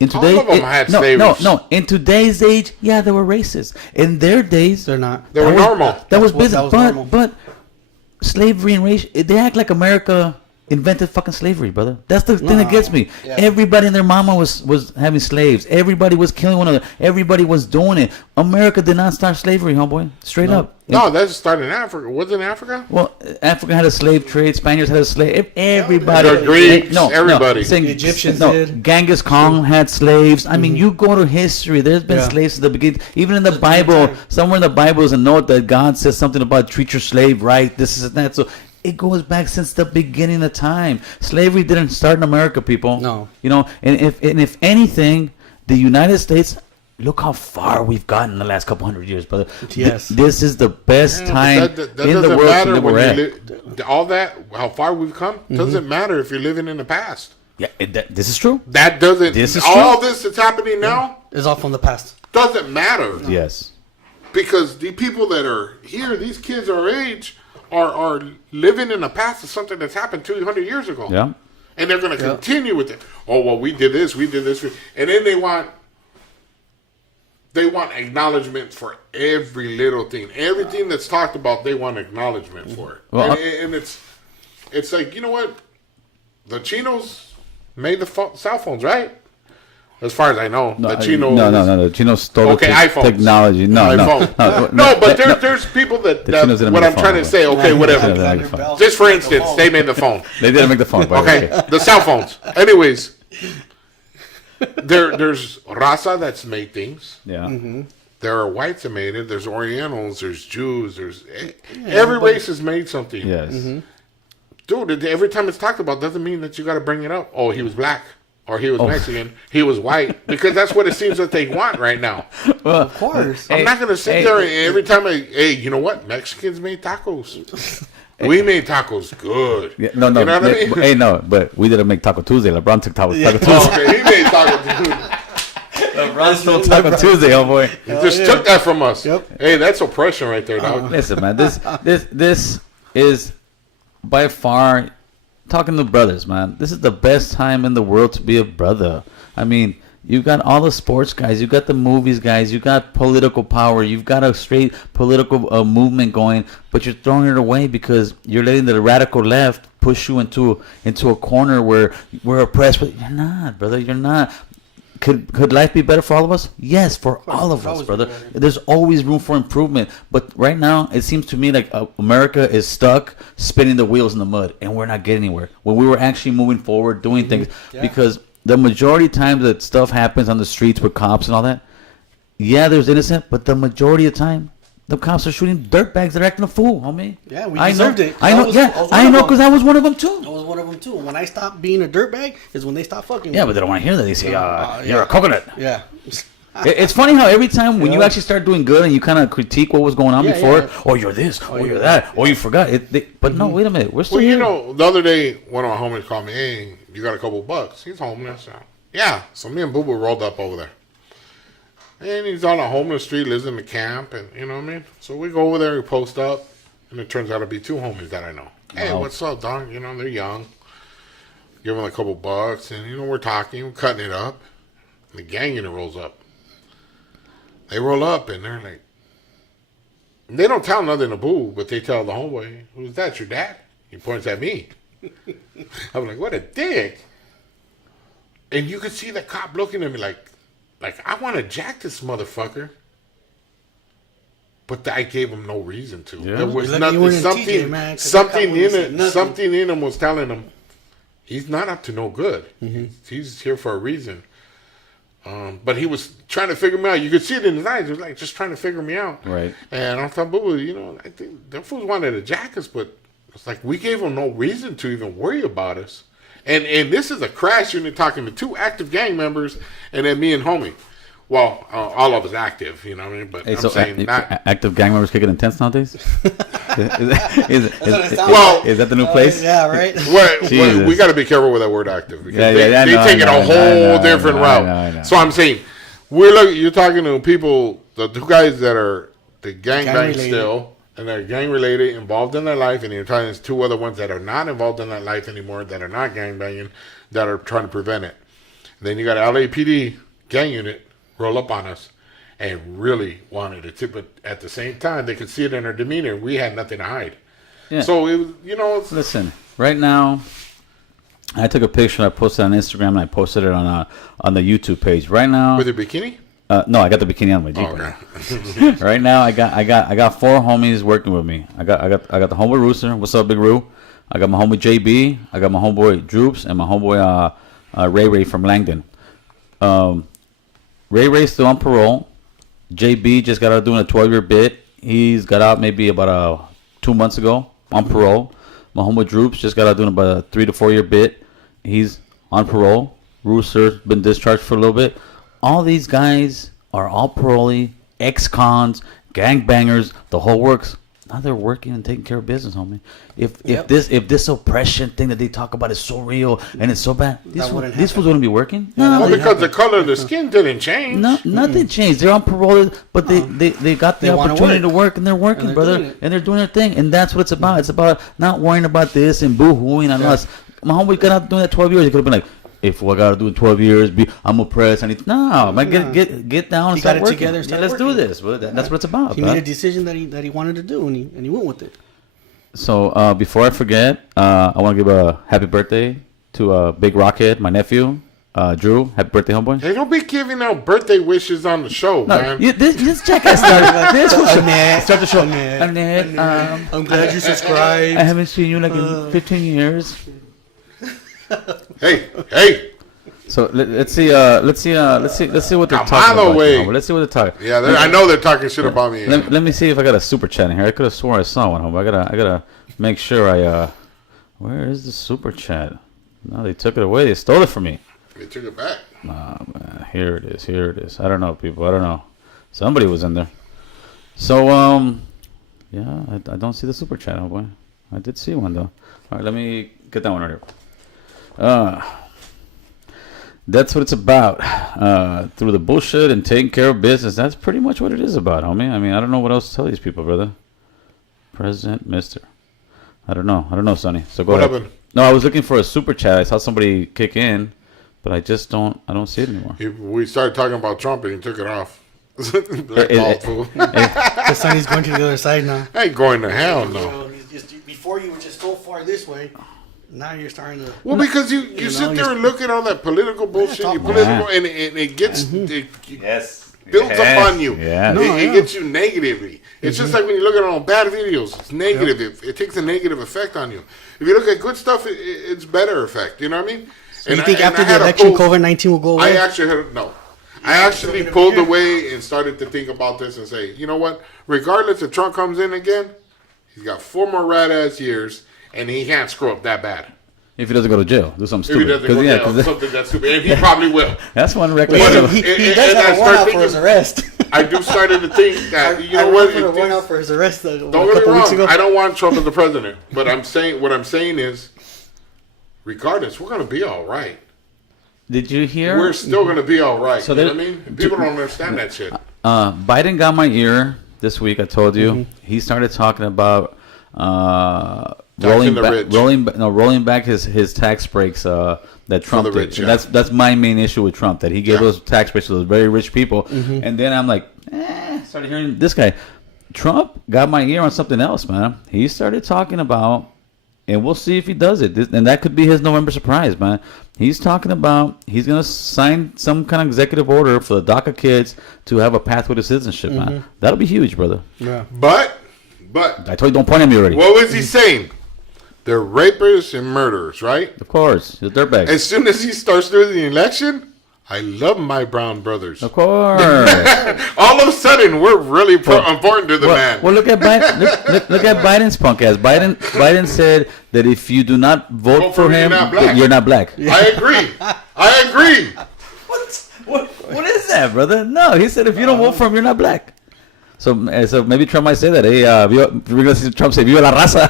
in All today of them had no, slaves. no. In today's age, yeah, they were racist. In their days, They're not. They were that was- normal. That was That business. was But normal. but slavery and race, they act like America invented fucking slavery, brother. That's the thing that gets me. Yeah. Everybody and their mama was having slaves. Everybody was killing one another. Everybody was doing it. America did not start slavery, homeboy. Straight up. No, that's started in Africa. Was it in Africa? Well, Africa had a slave trade. Spaniards had a slave. Everybody. The Greeks, everybody. saying- The Egyptians no, did. Genghis Khan had slaves. I mean, you go to history. There's been Yeah. slaves at the beginning. Even in the Bible, somewhere in the Bible is a note that God says something about treat your slave right. This is that. So it goes back since the beginning of time. Slavery didn't start in America, people. No. You know, and if anything, the United States look how far we've gotten in the last couple hundred years, brother. Yes. This is the best time That in the doesn't world matter that when we're you at. all that, how far we've come, doesn't matter if you're living in the past. Yeah, this is true. That doesn't. This is all true. this that's happening now It's all from the past. doesn't matter. Yes. Because the people that are here, these kids our age, are living in the past of something that's happened 200 years ago. Yeah. And they're going to continue with it. Oh, well, we did this, and then they want acknowledgement for every little thing. Everything that's talked about, they want acknowledgement for it. Well, and it's like, you know what? The Chinos made the cell phones, right? As far as I know, the Chinos. No. The Chinos stole Okay, iPhones. technology. No. But there's people that Chinos didn't what make I'm the trying phone, to say. Okay, whatever. Yeah, they fine. Just for instance, they made the phone. They didn't make the phone. But Okay, the cell phones. Anyways, there's Raza that's made things. Yeah. There are whites that made it. There's Orientals. There's Jews. There's every race has made something. Yes. Dude, every time it's talked about doesn't mean that you got to bring it up. Oh, he was black. Or he was Mexican. He was white. Because that's what it seems that they want right now. Well, Of course. I'm not going to sit there and every time you know what? Mexicans made tacos. We made tacos good. Yeah, no. You know what I mean? Hey, no, but we didn't make Taco Tuesday. LeBron took Taco Tuesday. Okay, he made tacos good. LeBron stole Taco Tuesday, homeboy. He just took that from us. Yep. Hey, that's oppression right there, dog. Listen, man, this is by far, talking to brothers, man, this is the best time in the world to be a brother. I mean, you've got all the sports guys, you've got the movies guys, you've got political power, you've got a straight political movement going, but you're throwing it away because you're letting the radical left push you into a corner where we're oppressed. But you're not, brother. You're not. Could life be better for all of us? Yes, for all of us, brother. There's always room for improvement. But right now, it seems to me like America is stuck spinning the wheels in the mud, and we're not getting anywhere. When we were actually moving forward, doing things, because the majority of times that stuff happens on the streets with cops and all that, yeah, there's innocent, but the majority of the time, the cops are shooting dirtbags that are acting a fool, homie. Yeah, we deserved it. I know, because I was one of them too. I was one of them too. When I stopped being a dirtbag is when they stopped fucking Yeah, me. but they don't want to hear that. They say, you're a coconut. Yeah. It's funny how every time when you actually start doing good and you kind of critique what was going on before, yeah. oh, you're this, oh, you're that, oh, you forgot. But no, wait a minute. We're still Well, you here. know, the other day, one of my homies called me, hey, you got a couple bucks? He's homeless. Yeah, so me and Boo Boo rolled up over there. And he's on a homeless street, lives in the camp, and you know what I mean? So we go over there, we post up, and it turns out to be two homies that I know. Hey, what's up, dog? You know, they're young. Give them a couple bucks, and you know, we're talking, we're cutting it up. And the gang unit rolls up. They roll up, and they're like, they don't tell nothing to Boo, but they tell the homeboy, who's that, your dad? He points at me. I'm like, what a dick. And you could see the cop looking at me like I want to jack this motherfucker. But I gave him no reason to. Yeah. There was You're lucky you nothing, weren't in TJ, man, 'cause that cop wouldn't say nothing. something in him was telling him he's not up to no good. He's here for a reason. But he was trying to figure me out. You could see it in his eyes. He was like just trying to figure me out. Right. And I thought, boo, you know, I think them fools wanted to jack us, but it's like we gave them no reason to even worry about us. And this is a crash unit talking to two active gang members, and then me and homie. Well, all of us active, you know what I mean? But Hey, I'm so saying not. active gang members kicking in tents nowadays? Is that the new place? Yeah, right. Well, Jesus. we got to be careful with that word active because Yeah, they I take it know, a whole different route. I know. So I'm saying you're talking to people, the two guys that are the gang bang related. still, and they're gang related, involved in their life, and you're talking to two other ones that are not involved in that life anymore, that are not gang banging, that are trying to prevent it. Then you got LAPD gang unit roll up on us and really wanted it to, but at the same time they could see it in our demeanor. We had nothing to hide. Yeah. So it was, you know, Listen, right now, I took a picture. I posted on Instagram and I posted it on the YouTube page. Right now, with a bikini. no, I got the bikini on my Jeep. Oh, okay. Right now, I got four homies working with me. I got the homeboy Rooster. What's up, Big Roo? I got my homeboy JB. I got my homeboy Droops and my homeboy Ray from Langdon. Ray's still on parole. JB just got out doing a 12-year bit. He's got out maybe about 2 months ago on parole. My homeboy Droops just got out doing about a 3 to 4 year bit. He's on parole. Rooster's been discharged for a little bit. All these guys are all parolee, ex-cons, gangbangers, the whole works. Now they're working and taking care of business, homie. If this oppression thing that they talk about is so real and it's so bad, these fools wouldn't be working. Well, because the color of the skin didn't change. No, nothing changed. They're on parole, but they got the opportunity to work, and they're working, brother, and they're doing their thing, and that's what it's about. It's about not worrying about this and boo-hooing on us. My homie got out doing that 12 years. He could have been like, if what I gotta do in 12 years, I'm oppressed. I need man, get down and start working. Together, let's do this. Well, that's what it's about. He made a decision that he wanted to do, and he went with it. So before I forget, I want to give a happy birthday to Big Rockhead, my nephew, Drew. Happy birthday, homeboy. Hey, don't be giving out birthday wishes on the show, man. This jackass started. Start the show. Annette, I'm glad you subscribed. I haven't seen you like in 15 years. Hey. So let's see what they're talking about. Let's see what they're talking. Yeah, I know they're talking shit about me. Let me see if I got a super chat in here. I could have sworn I saw one. Home. I gotta make sure where is the super chat? No, they took it away. They stole it from me. They took it back. Nah, man. Here it is. I don't know, people. I don't know. Somebody was in there. So yeah, I don't see the super chat, homeboy. I did see one though. All right, let me get that one right here. That's what it's about. Through the bullshit and taking care of business. That's pretty much what it is about, homie. I mean, I don't know what else to tell these people, brother. President, Mister. I don't know, Sonny. So go ahead. Happened? No, I was looking for a super chat. I saw somebody kick in, but I don't see it anymore. We started talking about Trump and he took it off. Fool. The Sonny's going to the other side now. I ain't going to hell, no. Before you were just so far this way. Now you're starting to. Well, because you sit there and look at all that political bullshit, and it gets builds up on you. Yeah. It gets you negatively. It's just like when you look at it on bad videos, it's negative. Yep. It takes a negative effect on you. If you look at good stuff, it's better effect. You know what I mean? So you think after the election, COVID-19 will go away? I actually pulled away and started to think about this and say, you know what? Regardless if Trump comes in again, he's got 4 more rat-ass years. And he can't screw up that bad. If he doesn't go to jail, do something stupid. If he doesn't go to jail, something that's stupid. And he probably will. That's one record. He does have a warrant for his arrest. I do started to think that, you know what? I put a warrant for his arrest don't get me wrong. I don't want Trump as the president. But what I'm saying is, regardless, we're going to be all right. Did you hear? We're still going to be all right. So you know what I mean? People don't understand that shit. Biden got my ear this week, I told you. Mm-hmm. He started talking about... rolling back his tax breaks that Trump did. Rich, yeah. That's my main issue with Trump, that he gave those tax breaks to those very rich people. Mm-hmm. And then I'm like, started hearing this guy. Trump got my ear on something else, man. He started talking about, and we'll see if he does it. And that could be his November surprise, man. He's talking about he's going to sign some kind of executive order for the DACA kids to have a pathway to citizenship, man. That'll be huge, brother. Yeah. But I told you, don't point at me already. What was he saying? They're rapists and murderers, right? Of course. He's a dirtbag. As soon as he starts doing the election, I love my brown brothers. Of course. All of a sudden, we're really important to the man. Well, look at Biden. Look at Biden's punk ass. Biden said that if you do not vote for him, you're not black. I agree. What is that, brother? No, he said if you don't vote for him, you're not black. So maybe Trump might say that. Hey, we're going to see Trump say, "Viva la raza."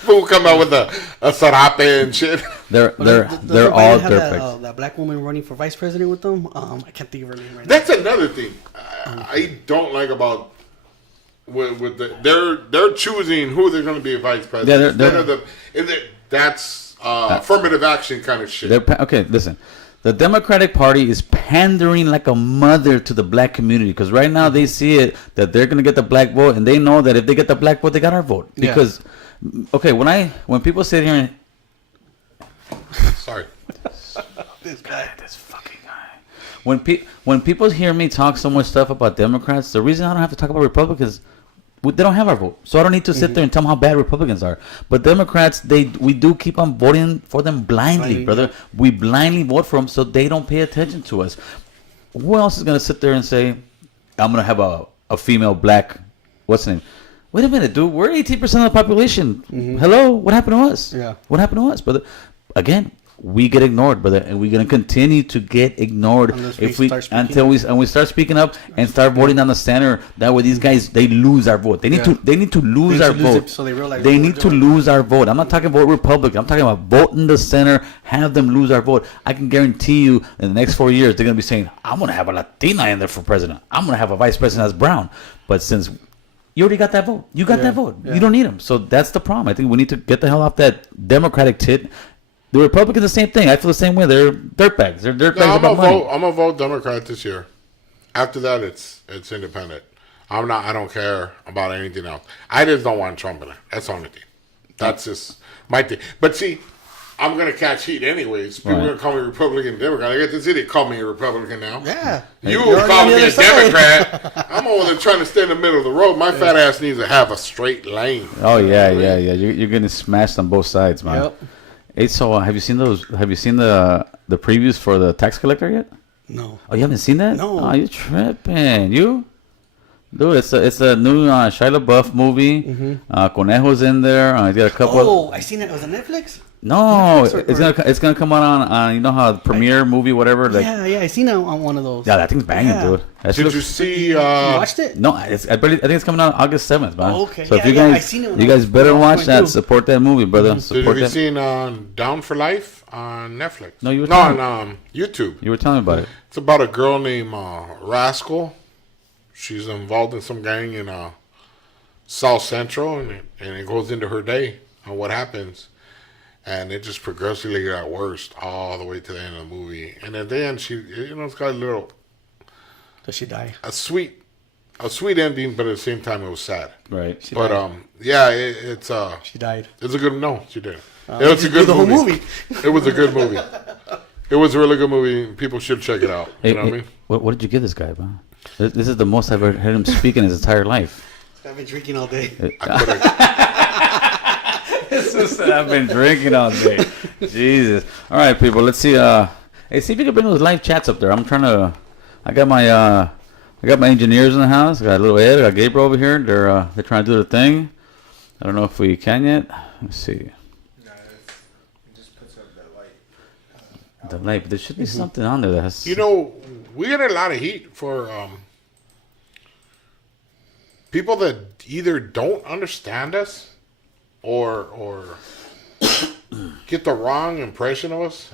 People come out with a sarape and shit. They're all dirtbags. That black woman running for vice president with them. I can't think of her name right now. That's another thing I don't like about they're choosing who they're going to be a vice president. That's affirmative action kind of shit. Okay, listen. The Democratic Party is pandering like a mother to the black community because right now they see it that they're going to get the black vote, and they know that if they get the black vote, they got our vote. Because, okay, when people sit here and... Sorry. This fucking guy. When people hear me talk so much stuff about Democrats, the reason I don't have to talk about Republicans, they don't have our vote. So I don't need to sit there and tell them how bad Republicans are. But Democrats, we do keep on voting for them blindly, brother. We blindly vote for them so they don't pay attention to us. Who else is going to sit there and say, I'm going to have a female black, what's the name? Wait a minute, dude. We're 18% of the population. Mm-hmm. Hello? What happened to us? Yeah. What happened to us, brother? Again, we get ignored, brother, and we're gonna continue to get ignored Unless we if we start speaking until we start speaking up and start voting down the center. That way, these guys they lose our vote. They need to lose our vote. So they realize They what need we're to doing. lose our vote. I'm not talking about Republican. I'm talking about vote in the center. Have them lose our vote. I can guarantee you, in the next 4 years, they're gonna be saying, "I'm gonna have a Latina in there for president. I'm gonna have a vice president that's brown." But since you already got that vote, you got that vote. yeah. You don't need them. So that's the problem. I think we need to get the hell off that Democratic tit. The Republicans, the same thing. I feel the same way. They're dirtbags. They're dirtbags No, about money. I'm gonna vote Democrat this year. After that, it's independent. I don't care about anything else. I just don't want Trump in it. That's the only thing. That's just my thing. But see, I'm gonna catch heat anyways. People are gonna call me Republican, Democrat. I get to see they call me a Republican now. Yeah. You You're call on the me a other side. Democrat. I'm over there trying to stay in the middle of the road. My fat ass needs to have a straight lane. Oh yeah. You're getting smashed on both sides, man. Yep. Hey, so have you seen those? Have you seen the previews for the tax collector yet? No. Oh, you haven't seen that? No. Oh, you're tripping. You? Dude, it's a new Shia LaBeouf movie. Conejo's in there. He's got a couple. Oh, I seen it. Was it Netflix? No, Netflix or- it's gonna come out on you know how premiere movie whatever. Like, Yeah, I seen it on one of those. yeah, that thing's banging, Yeah. dude. That shit Did you looks- see? You watched it? No, I think it's coming out August 7th, man. Oh, okay. So if Yeah, you yeah, I guys, seen it when you I guys was- better when I was watch going that. through. Support that movie, brother. Did Support you that. seen Down for Life on Netflix? No, you were no telling- on YouTube. You were telling me about it. It's about a girl named Rascal. She's involved in some gang in South Central, and it goes into her day and what happens. And it just progressively got worse all the way to the end of the movie. And at the end, it's got Does she die? a sweet ending, but at the same time, it was sad. Right. But died. yeah, it's She died. it's a good. No, she didn't. It was a good the whole movie. movie. It was a good movie. It was a really good movie. People should check it out. Hey, You know what I mean? what did you give this guy, man? This is the most I've ever heard him speak in his entire life. I've been drinking all day. I put I've been drinking all day. Jesus. All right, people. Let's see. Hey, see if you can bring those live chats up there. I'm trying to. I got my engineers in the house. I got little Ed. I got Gabriel over here. They're trying to do their thing. I don't know if we can yet. Let's see. The light, but there should be something on there that has. You know, we get a lot of heat for people that either don't understand us or get the wrong impression of us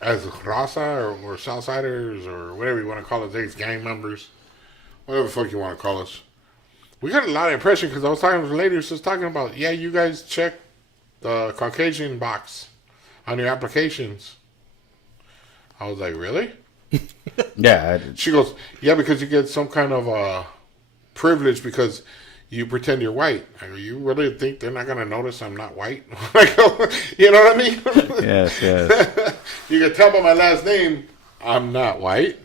as Raza or Southsiders or whatever you want to call us, ex-gang members, whatever the fuck you want to call us. We got a lot of impression because I was talking to a lady who was just talking about, yeah, you guys check the Caucasian box on your applications. I was like, really? Yeah. She goes, yeah, because you get some kind of privilege because you pretend you're white. I go, you really think they're not going to notice I'm not white? I go, you know what I mean? Yes. You can tell by my last name, I'm not white.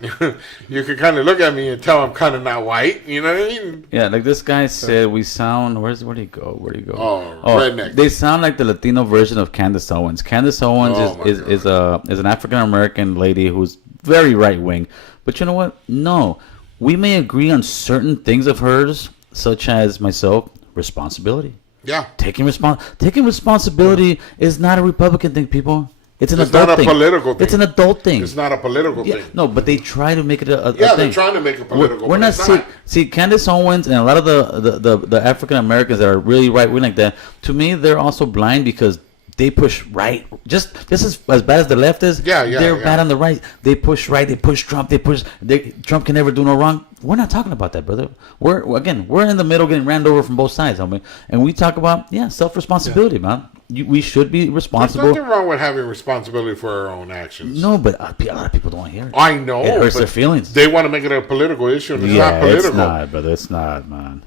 You can kind of look at me and tell I'm kind of not white. You know what I mean? Yeah, like this guy said, we sound. Where'd he go? Oh, redneck. They sound like the Latino version of Candace Owens. Candace Owens Oh, my is an African American lady who's very right wing. But you know what? No, we may agree on certain things of hers, such as myself, responsibility. Yeah. Taking responsibility is not a Republican thing, people. It's an It's adult not a thing. political thing. It's an adult thing. It's not a political Yeah, thing. no, but they try to make it a Yeah, thing. they're trying to make it political. We're but not it's see Candace Owens and a lot of the African Americans that are really right wing like that. To me, they're also blind because they push right. Just as bad as the left is. Yeah, They're yeah. bad on the right. They push right. They push Trump. Trump can never do no wrong. We're not talking about that, brother. We're in the middle, getting ran over from both sides, homie. And we talk about self responsibility, man. We should be There's responsible. nothing wrong with having responsibility for our own actions. No, but a lot of people don't want to hear it. I know. It hurts but their feelings. They want to make it a political issue, and it's Yeah, not political. it's not, brother. It's not, man.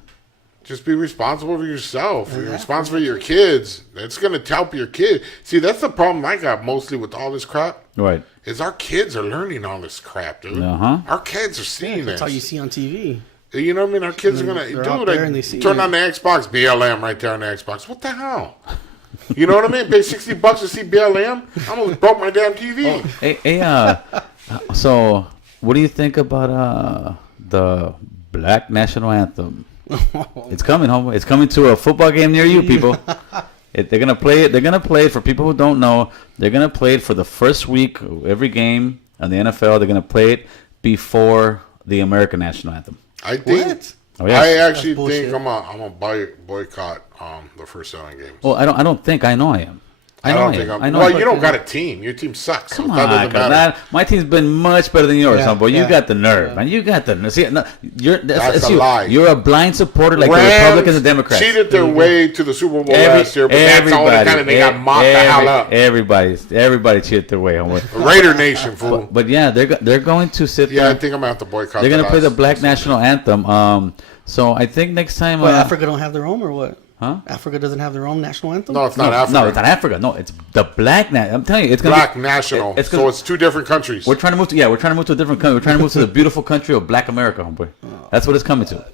Just be responsible for yourself. You're responsible for your kids. That's going to help your kid. See, that's the problem I got mostly with all this crap. Right. Is our kids are learning all this crap, dude. Uh-huh. Our kids are seeing That's this. all you see on TV. You know what I mean? Our kids are going to, They're out dude, there and they see turn it. on the Xbox, BLM right there on the Xbox. What the hell? You know what I mean? Pay $60 to see BLM? I almost broke my damn TV. Hey, so what do you think about the Black National Anthem? It's coming, homie. It's coming to a football game near you, people. They're gonna play it. They're gonna play it for people who don't know. They're gonna play it for the first week of every game on the NFL. They're gonna play it before the American national anthem. I think. What? Oh, yeah. I actually That's bullshit. think I'm gonna boycott the first 7 games. Well, I don't think. I know I am. I don't think I'm. I know. Well, I you don't am. got a team. Your team sucks. Come so on, that doesn't cause matter. my team's been much better than yours, Yeah, homeboy. You yeah, got the nerve, yeah. man. You got the nerve. See, no, that's a you. lie. You're a blind supporter like the Rams Republicans and Democrats. cheated their way to the Super Bowl last year, but that's the only time that they got mocked the hell up. Everybody cheated their way, homeboy. Raider Nation, fool. But yeah, they're going to sit Yeah, I there. think I'm gonna have to boycott. They're gonna play the last- Black National Anthem. So I think next time. What, Africa don't have their own or what? Huh? Africa doesn't have their own national anthem? No, it's not Africa. No, it's not Africa. No, it's the Black. I'm telling you, it's gonna Black be, National. It's So gonna, it's 2 different countries. we're trying to move to we're trying to move to a different country. We're trying to move to the beautiful country of Black America, homeboy. That's what it's coming to.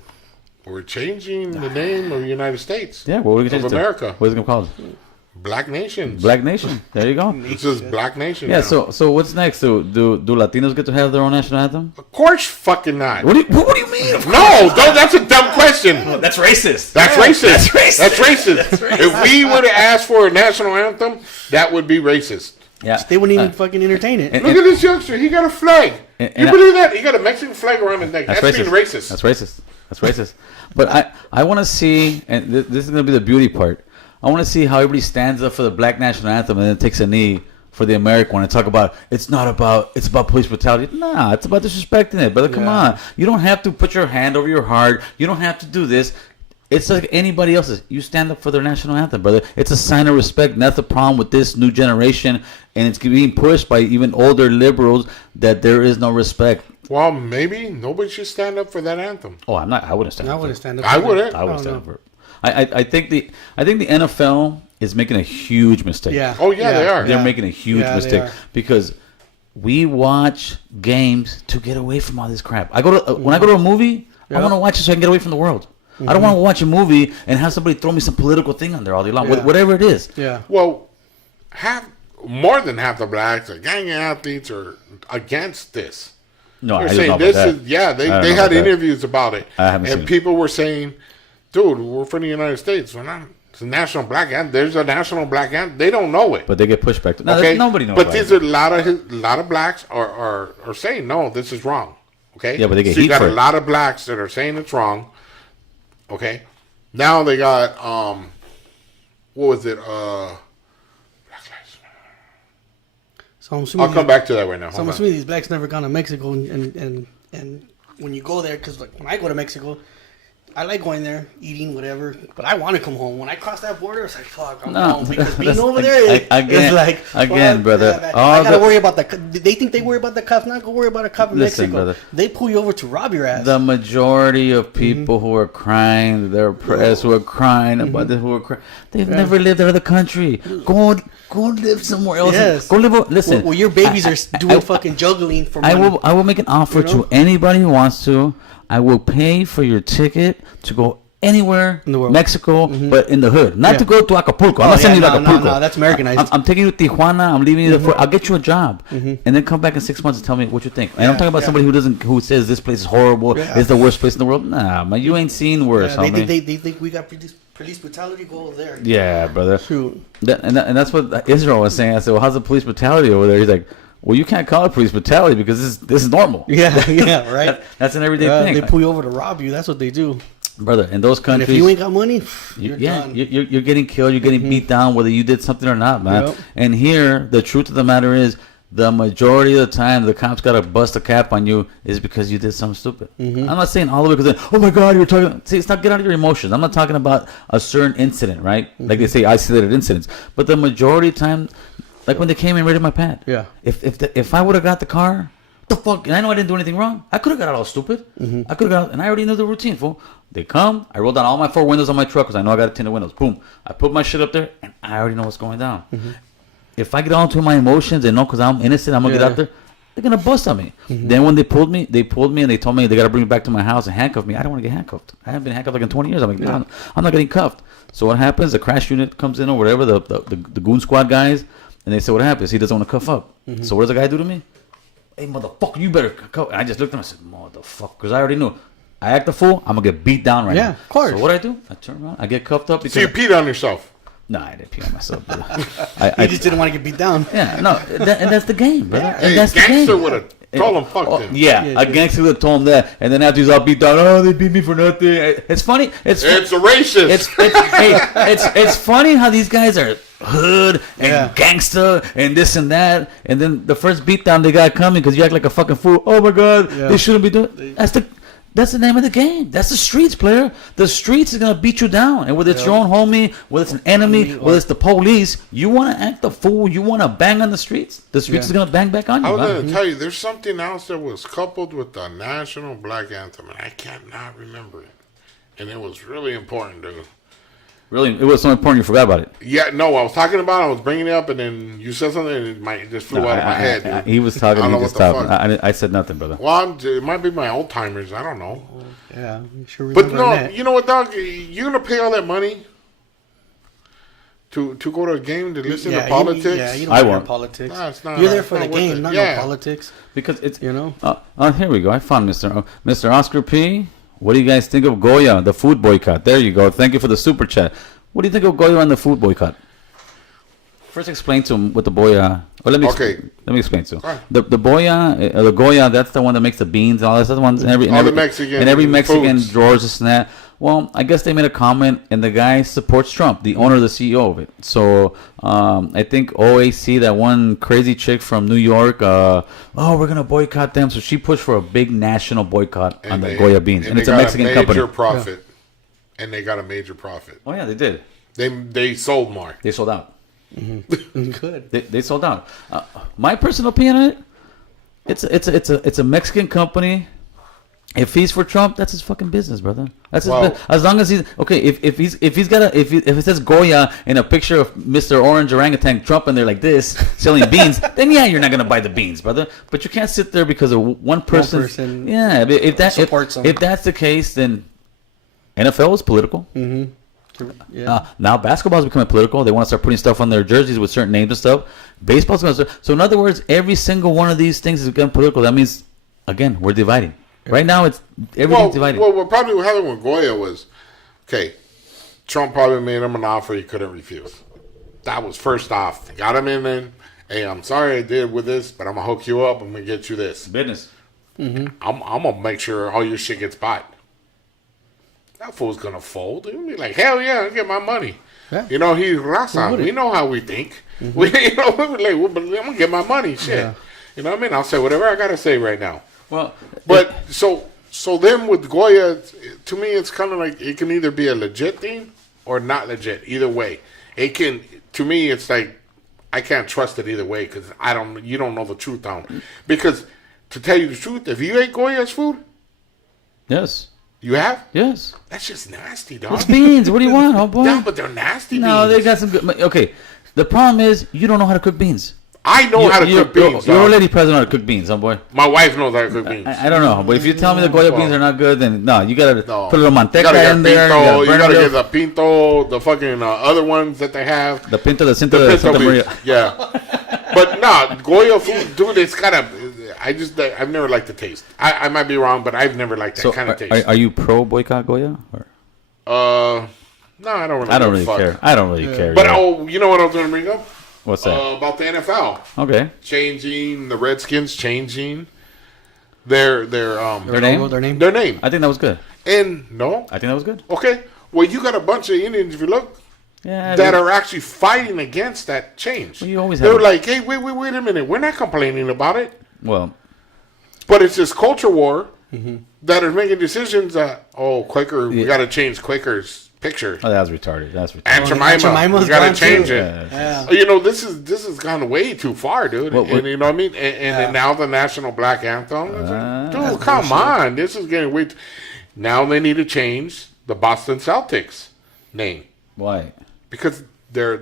We're changing the name of the United States. Yeah, what are we gonna Of change it to? America. What is it gonna call it? Black nations. Black Nation. There you go. This is Black Nation. Yeah. now. So what's next? Do Latinos get to have their own national anthem? Of course, fucking not. What do you mean? No, that's a dumb question. That's racist. That's racist. That's racist. That's racist. If we would have asked for a national anthem, that would be racist. Yeah. They wouldn't even fucking entertain it. and- Look at this youngster. He got a flag. And You I- believe that? He got a Mexican flag around his neck. That's being racist. That's racist. That's racist. But I want to see, and this is going to be the beauty part. I want to see how everybody stands up for the Black National Anthem and then takes a knee for the American one and talk about it's about police brutality. Nah, it's about disrespecting it, brother. Come on, you don't have to put your hand over your heart. You don't have to do this. It's like anybody else's. You stand up for their national anthem, brother. It's a sign of respect. And that's the problem with this new generation, and it's being pushed by even older liberals that there is no respect. Well, maybe nobody should stand up for that anthem. Oh, I'm not. I wouldn't stand I up. wouldn't for it. stand up. I for wouldn't. that. I would don't stand know. up for it. I think the NFL is making a huge mistake. Yeah. Oh, yeah, they are. They're Yeah. making a huge Yeah, they mistake are. because we watch games to get away from all this crap. I go to when I go to a movie, I want to watch it so I can get away from the world. I don't want to watch a movie and have somebody throw me some political thing on there all day long, Yeah. whatever it is. Yeah. Well, more than half the blacks or gang athletes are against this. No, I They're don't saying know this about is that. they I don't know had about that. interviews about it, I haven't seen and it. people were saying, "Dude, we're from the United States. We're not. It's a national black anthem. There's a national black anthem. They don't know it." But they get pushed back. No, Okay, nobody knows. But about these it. are a lot of blacks are saying no, this is wrong. Okay. Yeah, but they get so you heat got for a it. lot of blacks that are saying it's wrong. Okay. Now they got what was it? Black Lives Matter. So I'm assuming I'll come back to that right now. So Hold I'm on. assuming these blacks never gone to Mexico, and when you go there, because like when I go to Mexico, I like going there, eating whatever, but I want to come home. When I cross that border, it's like fuck, I'm No, home because being that's- over there again- is like again, fuck, brother, man. all I gotta the- worry about the. They think they worry about the cuff, not go worry about a cuff in Listen, Mexico. brother. They pull you over to rob your ass. The majority of people who are crying, their press who are crying about this, who are crying, they've never lived out of the country. Go live somewhere else. Yes. Go live. Listen, Well, your babies are doing fucking juggling for money. I will make an offer You know? to anybody who wants to. I will pay for your ticket to go anywhere In the world. Mexico, but in the hood, not Yeah. to go to Acapulco. I'm Oh, not sending yeah, you to no, Acapulco. no, that's Americanized. I'm taking you to Tijuana. I'm leaving you there. I'll get you a job, and then come back in 6 months and tell me what you think. And I'm Yeah, talking about yeah. somebody who says this place is horrible, Yeah. it's the worst place in the world. Nah, man, you ain't seen worse, Yeah, homie. they think we got police brutality. Go over there. Yeah, brother. Shoot. And that's what Israel was saying. I said, well, how's the police brutality over there? He's like, well, you can't call it police brutality because this is normal. Yeah, yeah, right. That's an everyday Yeah, thing. they pull you over to rob you. That's what they do. Brother, in those And countries, if you ain't got money, you're done. you're getting killed, you're getting beat down, whether you did something or not, man. Yep. And here, the truth of the matter is, the majority of the time, the cops got to bust a cap on you is because you did something stupid. I'm not saying all of it because, oh my God, you're talking. See, it's not get out of your emotions. I'm not talking about a certain incident, right? Like they say, isolated incidents. But the majority of the time, like when they came and raided my pad. Yeah. If I would have got the car, the fuck, and I know I didn't do anything wrong. I could have got out all stupid. I could have got out, and I already knew the routine, fool. They come, I roll down all my 4 windows on my truck because I know I got a tinted windows. Boom. I put my shit up there, and I already know what's going down. If I get on to my emotions and know because I'm innocent, I'm going to get Yeah. out there, they're going to bust on me. Then when they pulled me and they told me they got to bring me back to my house and handcuff me. I don't want to get handcuffed. I haven't been handcuffed like in 20 years. I'm like, no, I'm not getting cuffed. So what happens? The crash unit comes in or whatever, the goon squad guys, and they say, what happens? He doesn't want to cuff up. So what does the guy do to me? Hey, motherfucker, you better cuff. And I just looked at him and I said, motherfucker, because I already knew. I act a fool, I'm going to get beat down right now. Yeah, of course. So what I do? I turn around, I get cuffed up So you because... peed on yourself. No, I didn't pee on myself. Brother. He just didn't want to get beat down. Yeah, no, and that's the game, brother. Hey, And that's the gangster game. would have told him fuck them. Yeah, a gangster would have told him that, and then after he's all beat down, oh, they beat me for nothing. It's funny. It's a racist. It's funny how these guys are hood and gangster and this and that, and then the first beatdown they got coming because you act like a fucking fool. Oh my god, they shouldn't be doing. That's the name of the game. That's the streets, player. The streets is gonna beat you down, and whether it's your own homie, whether it's an enemy, whether it's the police, you want to act the fool. You want to bang on the streets. The streets is gonna bang back on you. I was man. going to tell you, there's something else that was coupled with the national black anthem, and I cannot remember it. And it was really important, dude. Really, it was so important you forgot about it. Yeah, no, I was talking about it, I was bringing it up, and then you said something, and it just flew out of my head, dude. He was talking. I don't He know just what the talked. I said nothing, brother. Well, it might be my old timers. I don't know. Yeah, I'm sure. But no, you know what, dog? You're going to pay all that money to go to a game to listen to politics? You don't I want won't. politics. Nah, it's not- You're there it's for the not worth game, it. not Yeah. no politics. Because it's You know? Here we go. I found Mr. Oscar P. What do you guys think of Goya, the food boycott? There you go. Thank you for the super chat. What do you think of Goya and the food boycott? First, explain to him what the Boya. Or let me explain to him. Right. The Boya, the Goya. That's the one that makes the beans and all that. That's the ones in every Mexican foods. drawers, this and that. Well, I guess they made a comment, and the guy supports Trump, the owner, the CEO of it. So I think OAC, that one crazy chick from New York, we're gonna boycott them. So she pushed for a big national boycott on the Goya beans, and it's a Mexican company. Profit. And they got a major profit. Oh yeah, they did. They sold more. They sold out. Good. They sold out. My personal opinion on it, it's a Mexican company. If he's for Trump, that's his fucking business, brother. That's his Well- business. As long as he's okay. If it says Goya in a picture of Mr. Orange Orangutan Trump and they're like this selling beans, then yeah, you're not gonna buy the beans, brother. But you can't sit there because of one person. Yeah, if that's the case, then NFL is political. Yeah. Now basketball is becoming political. They want to start putting stuff on their jerseys with certain names and stuff. Baseball's going to start. So in other words, every single one of these things is becoming political. That means, again, we're dividing. Right now, everything's divided. Well, what probably happened with Goya was, okay, Trump probably made him an offer he couldn't refuse. That was first off. Got him in there. Hey, I'm sorry I did with this, but I'm going to hook you up. I'm going to get you this. Business. I'm going to make sure all your shit gets bought. That fool's going to fold. He'll be like, hell yeah, I'll get my money. Yeah. You know, he's Raza. We know how we think. We're like, I'm going to get my money. Shit. Yeah. You know what I mean? I'll say whatever I got to say right now. Well, But so then with Goya, to me, it's kind of like it can either be a legit thing or not legit. Either way, it can. To me, it's like I can't trust it either way because you don't know the truth on. Because to tell you the truth, if you ate Goya's food, yes. you have. Yes. That's just nasty, dog. It's beans. What do you want, oh boy? Yeah, but they're nasty. No, beans. they got some good. Okay. The problem is you don't know how to cook beans. I know how to cook beans. You're dog. already present how to cook beans, boy. My wife knows how to cook beans. I don't know, but if you tell me the Goya beans are not good, then no, you gotta No. put a little You manteca gotta get in there. pinto. You burn gotta a get little- the pinto, the fucking other ones that they have. the pinto, the cinta, The de pinto Santa beans. Maria. Yeah. But no, Goya food, dude, it's gotta. I've never liked the taste. I might be wrong, but I've never liked that So, kind of taste. are you pro boycott Goya? Or? No, I don't really. I don't give really a fuck. care. I don't really care. But yeah. you know what I was gonna bring up What's that? about the NFL Okay. changing the Redskins changing their name? Their name. their name. I think that was good. And no, I think that was good. okay. Well, you got a bunch of Indians. If you look. Yeah. That are actually fighting against that change. Well, you always They're have- like, hey, wait a minute. We're not complaining about it. Well, But it's this culture war that is making decisions that, Quaker, we got to change Quaker's picture. oh, that was retarded. That's retarded. Aunt Aunt Jemima, Jemima's we got gone to change too. it. Yeah. You know, this has gone way too far, dude. What- and you know what I mean? And then now the national black anthem. It's like, dude, come on. This is getting way now they need to change the Boston Celtics name. Why? Because their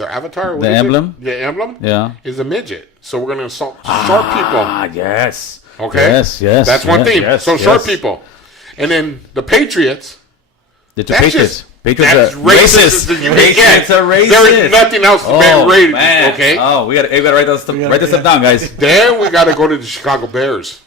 avatar, what The is it? emblem? The emblem, Yeah. is a midget. So we're gonna short people. Ah, yes. Okay, Yes. that's one thing. Yes, so short yes. people, and then the Patriots. The two That's Patriots. just Patriots that's are racist. as you can get. Patriots are racist. There is nothing else to be rated. Man. Okay, Oh, we gotta write this stuff down, guys. then we got to go to the Chicago Bears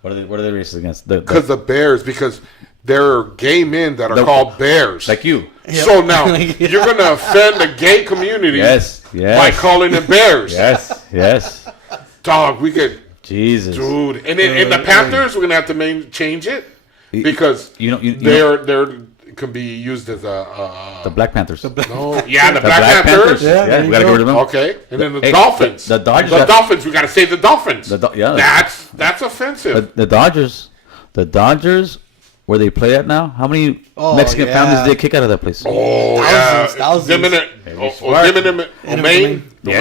What are they racist against? The because the Bears because there are gay men that are called bears. Like you. So now you're going to offend the gay community Yes. by calling them bears. Yes. Dog, we could, Jesus. dude. And in the Panthers, we're going to have to change it because they're can be used as the Black Panthers. the Black Black Panthers. Yeah, we gotta get rid of them. Okay, and then the Hey, Dolphins. the Dodgers The got- Dolphins. We got to say the Dolphins. That's offensive. The Dodgers, where they play at now. How many Mexican families did they kick out of that place? Thousands. Domain. Come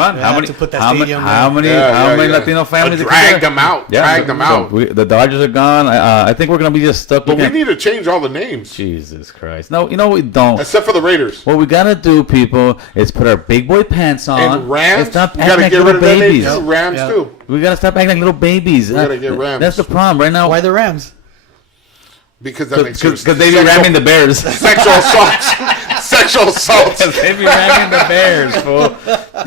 on, Yeah, to put that how stadium many Yeah. Latino families? Drag them out. Drag them out. The Dodgers are gone. I think we're gonna be just stuck. But we with need to change all the names, Jesus Christ! No, we don't. except for the Raiders. What we gotta do, people, is put our big boy pants on And Rams, and stop we acting got to like get rid little of that name babies. too. Rams Yeah. too. We gotta stop acting like little babies. We gotta get Rams. That's the problem right now. Why the Rams? Because that makes sense. Because they be ramming the Bears. Sexual assault. Sexual assault. They be ramming the Bears, fool.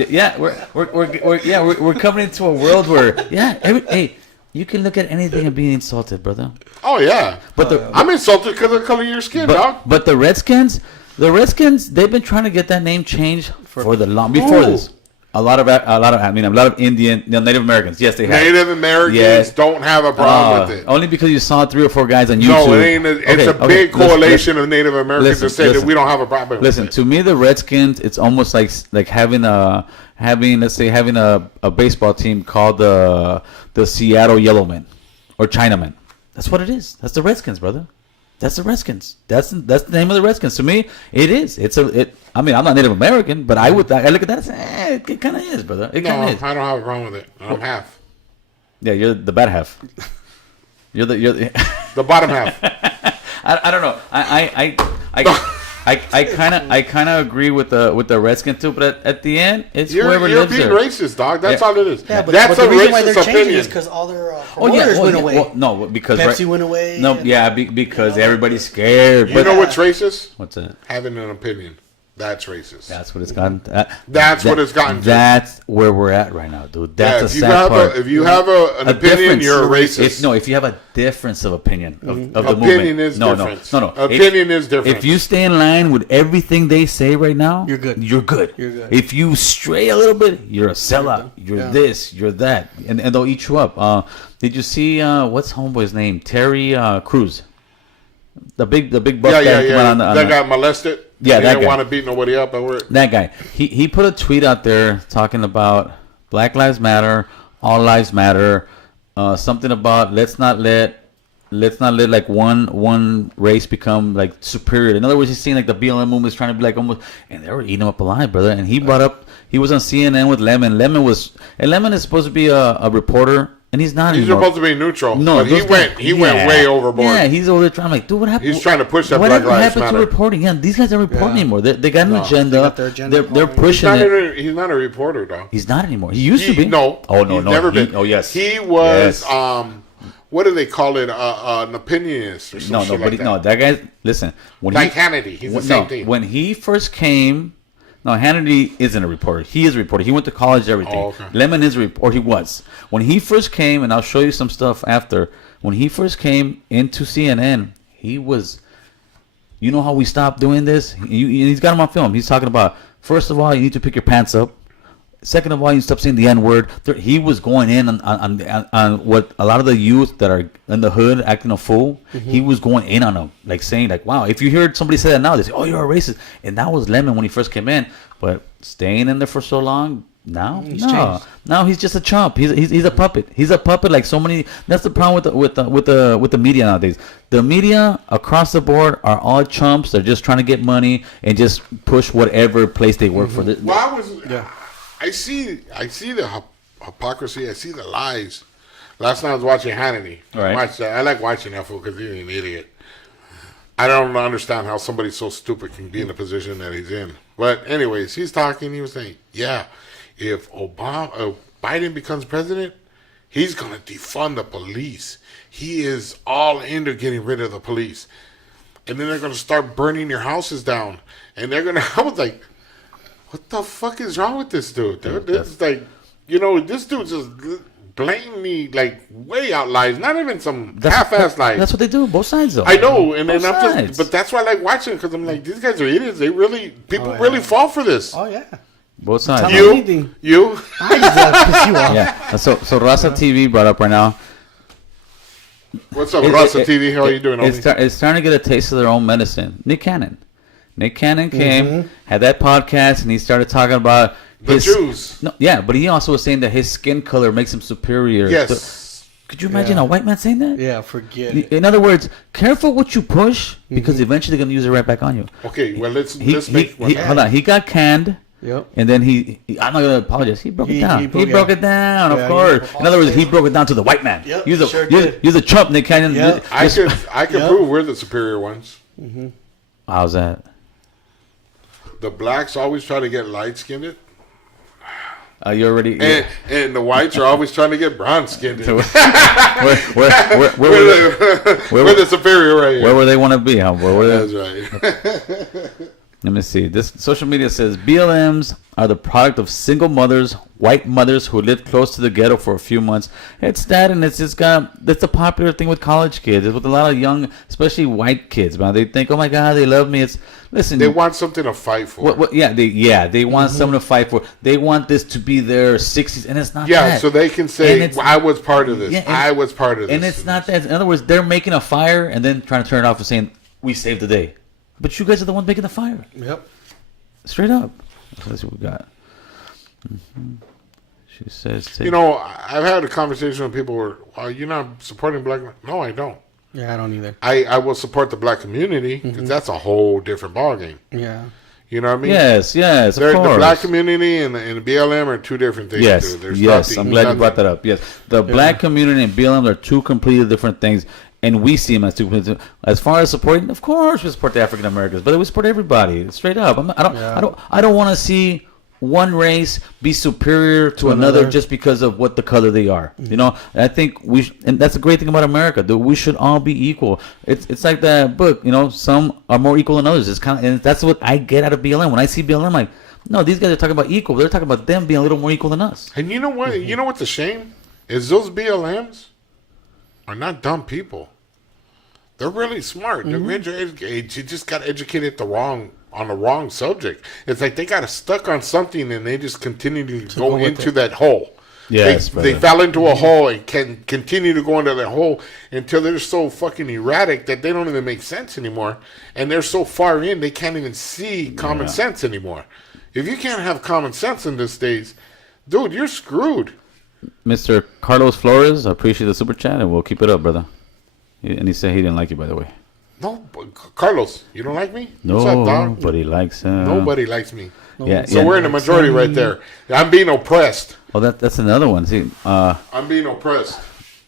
Yeah, we're coming into a world where hey, you can look at anything and be insulted, brother. Oh yeah. But I'm insulted because of the color of your skin, dog. but the Redskins, they've been trying to get that name changed for the long before Ooh. this. A lot of Indian, Native Americans. Yes, they have. Native Americans Yes. don't have a problem with it. Only because you saw 3 or 4 guys on YouTube. No, it ain't. It's a big correlation of Native Americans that say that listen. we don't have a problem. Listen, with it. to me, the Redskins, it's almost like having a baseball team called the Seattle Yellowmen or Chinamen. That's what it is. That's the Redskins, brother. That's the Redskins. That's the name of the Redskins. To me, it is. I mean, I'm not Native American, but I look at that and say, it kind of is, brother. It No, kind of is. I don't have a problem with it. I'm half. Yeah, you're the bad half. You're the The bottom half. I don't know. I kind of agree with the Redskins too, but at the end, it's whoever You're lives being there. racist, dog. That's Yeah. all it is. Yeah, but That's the a reason why they're racist changing opinion. is because all their promoters went away. Well, no, because Pepsi went away. No, and- yeah, because everybody's scared. You But know what's racist? what's that? Having an opinion. That's racist. That's what it's gotten. That's what it's gotten to. That's where we're at right now, dude. That's Yeah, a sad part. if you have an opinion, difference. you're a racist. If you have a difference of opinion of the Opinion movement, is no, different. no. Opinion is different. If you stay in line with everything they say right now, You're good. You're good. You're good. If you stray a little bit, you're a sellout. You're this. You're that, and they'll eat you up. Did you see what's homeboy's name? Terry Crews, the big buff guy that came out on that the- got molested. Yeah, he that didn't guy. want to beat nobody up. That guy. He put a tweet out there talking about Black Lives Matter, All Lives Matter, something about let's not let like one race become like superior. In other words, he's saying like the BLM movement is trying to be like almost, and they were eating him up alive, brother. And he brought up, he was on CNN with Lemon. Lemon is supposed to be a reporter, and he's not He's anymore. supposed to be neutral. No, but he went way overboard. Yeah, he's over there trying to like, dude, what happened? He's trying to push that Whatever Black Lives happened Matter. to reporting? Yeah, these guys don't report anymore. They got an agenda. got their agenda They're going. pushing it. He's not a reporter, though. He's not anymore. He used to be. No. Oh no, he's no. never been. Oh yes. He was. Yes. What do they call it? An opinionist or some No, shit but like that. no. That guy. Listen. When Like Hannity. He's the same thing. When he first came. No, Hannity isn't a reporter. He is a reporter. He went to college, everything. Oh, okay. Lemon is a reporter. He was. When he first came, and I'll show you some stuff after. When he first came into CNN, he was. You know how we stopped doing this? He's got him on film. He's talking about, first of all, you need to pick your pants up. Second of all, you stop saying the N-word. He was going in on what a lot of the youth that are in the hood acting a fool. He was going in on them, like saying, like, "Wow, if you hear somebody say that now, they say, oh, you're a racist." And that was Lemon when he first came in. But staying in there for so long, now he's just a chump. He's a puppet. He's a puppet like so many. That's the problem with the media nowadays. The media across the board are all chumps. They're just trying to get money and just push whatever place they work for. Well, I see the hypocrisy. I see the lies. Last night I was watching Hannity. Right. I like watching that fool because he's an idiot. I don't understand how somebody so stupid can be in the position that he's in. But anyways, he's talking. He was saying, "Yeah, if Biden becomes president, he's gonna defund the police. He is all into getting rid of the police, and then they're gonna start burning your houses down, and they're gonna." I was like, what the fuck is wrong with this dude? It's like, this dude's just blatantly, like, way out lies. Not even some half-ass lies. That's what they do. Both sides, though. I know, and then Both I'm sides. just, but that's why I like watching because I'm like, these guys are idiots. They really, people really fall for this. Oh yeah. Both sides. Tell me You, anything. you, I just piss you off. Yeah. So Raza TV brought up right now. what's up, Rasa TV? How are you doing, It's, homie? it's starting to get a taste of their own medicine. Nick Cannon came, had that podcast, and he started talking about The Jews. No, yeah, but he also was saying that his skin color makes him superior. Yes. Could you imagine a white man saying that? Yeah, forget it. In other words, careful what you push because eventually they're gonna use it right back on you. Okay, well, let's He, make one. hold on, he got canned. Yep. And then I'm not gonna apologize. He broke it down. He broke it down, Yeah, of course. he- In other words, he broke it down to the white man. Yep, You're he sure you're, did. you're the Trump, Nick Cannon. Yep. I could Yep. prove we're the superior ones. How's that? The blacks always try to get light-skinned, You already. and the whites are always trying to get brown-skinned. Where We're the superior right here. were they want to be? Huh? Where were they? That's right. Let me see. This social media says BLMs are the product of single mothers, white mothers who lived close to the ghetto for a few months. It's that, and it's just that's a popular thing with college kids. It's with a lot of young, especially white kids. Man, they think, "Oh my God, they love me." Listen. They want something to fight for. They want something to fight for. They want this to be their 60s, and it's not. Yeah, that. so they can And say, it's- I was part of this. Yeah, I was part of this. And it's not that. In other words, they're making a fire and then trying to turn it off and saying, "We saved the day." But you guys are the ones making the fire. Yep. Straight up. Let's see what we got. She says, You know, I've had a conversation with people where, well, you're not supporting black men. No, I don't. Yeah, I don't either. I will support the black community because that's a whole different ballgame. Yeah. You know what I mean? yes, of The course. black community and the BLM are two different things. Yes, dude. There's yes. nothing- I'm glad you nothing. brought that up. Yes, the black community and BLM are two completely different things, and we see them as two. As far as supporting, of course, we support the African Americans, but we support everybody straight up. I don't want to see one race be superior to another just because of what the color they are. You know, I think and that's the great thing about America. That we should all be equal. It's like that book. You know, some are more equal than others. It's kind of, and that's what I get out of BLM. When I see BLM, I'm like, no, these guys are talking about equal. They're talking about them being a little more equal than us. And you know what? You know what's a shame? Is those BLMs are not dumb people. They're really smart. They're educated. You just got educated on the wrong subject. It's like they got stuck on something and they just continue to go into that hole. Yes, they fell into a hole and can continue to go into that hole until they're so fucking erratic that they don't even make sense anymore. And they're so far in, they can't even see common sense anymore. If you can't have common sense in these days, dude, you're screwed. Mr. Carlos Flores, I appreciate the super chat, and we'll keep it up, brother. And he said he didn't like you, by the way. No, Carlos, you don't like me? What's up, dog? Nobody likes him. Nobody likes me. Yeah, So we're in the majority right there. I'm being oppressed. Oh, that's another one. See, I'm being oppressed.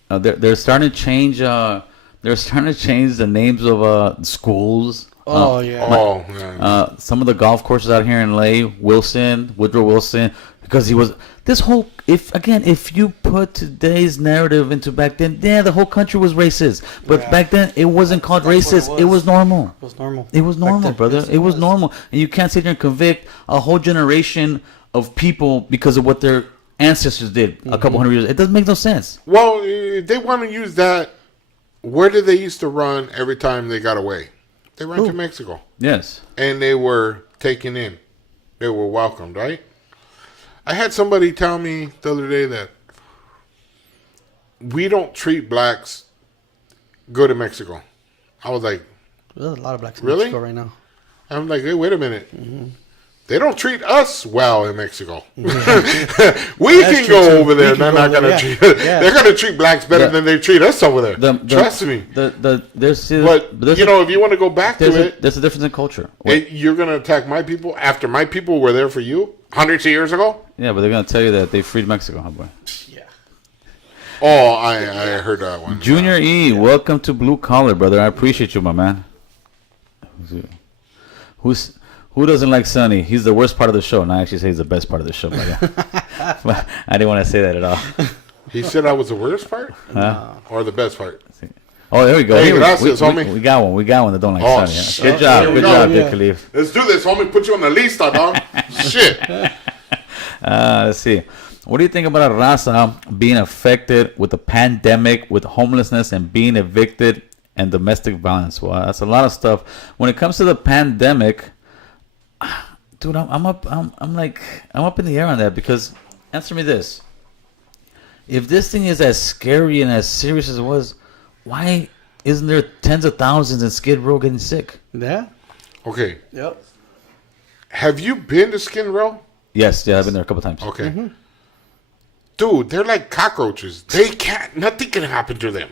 they're starting to change. They're starting to change the names of schools. Oh yeah. Oh, man. Some of the golf courses out here in LA, Woodrow Wilson, because he was this whole. If you put today's narrative into back then, the whole country was racist. But back then, it wasn't called That's what racist. It was normal. It was normal. It was normal, brother. Yes, It was normal, and you can't sit there and convict a whole generation of people because of what their ancestors did a couple hundred years. It doesn't make no sense. Well, they want to use that. Where did they used to run every time they got away? They ran to Mexico. Yes. And they were taken in. They were welcomed, right? I had somebody tell me the other day that we don't treat blacks good in Mexico. I was like, There's a lot of blacks in Really? Mexico right now. I'm like, hey, wait a minute. They don't treat us well in Mexico. we can true, go too. over there We and they're can not go going there, to yeah. treat Yeah. They're going to treat blacks better than they treat us over there. Trust me. There's still, But, there's you know, if you want to go back to it, there's a difference in culture. you're going to attack my people after my people were there for you hundreds of years ago? Yeah, but they're gonna tell you that they freed Mexico, huh, boy? Yeah. Oh, I heard that one. Junior E, welcome to Blue Collar, brother. I appreciate you, my man. Who doesn't like Sonny? He's the worst part of the show. And I actually say he's the best part of the show. But I didn't want to say that at all. He said I was the worst part? Or the best part? Oh, there we go. Hey, Here gracias, homie. we got one. We got one that don't like Oh, Sonny. shit. Good job. There we Good go. job, Yeah. Dick Khalif. Let's do this, homie. Put you on the lista, dog. Shit. Let's see. What do you think about a raza being affected with the pandemic, with homelessness, and being evicted and domestic violence? Well, that's a lot of stuff. When it comes to the pandemic, dude, I'm up in the air on that, because answer me this: if this thing is as scary and as serious as it was, why isn't there tens of thousands in Skid Row getting sick? Yeah. Okay. Yep. Have you been to Skid Row? Yes, yeah, I've been there a couple times. Okay. Dude, they're like cockroaches. They can't. Nothing can happen to them.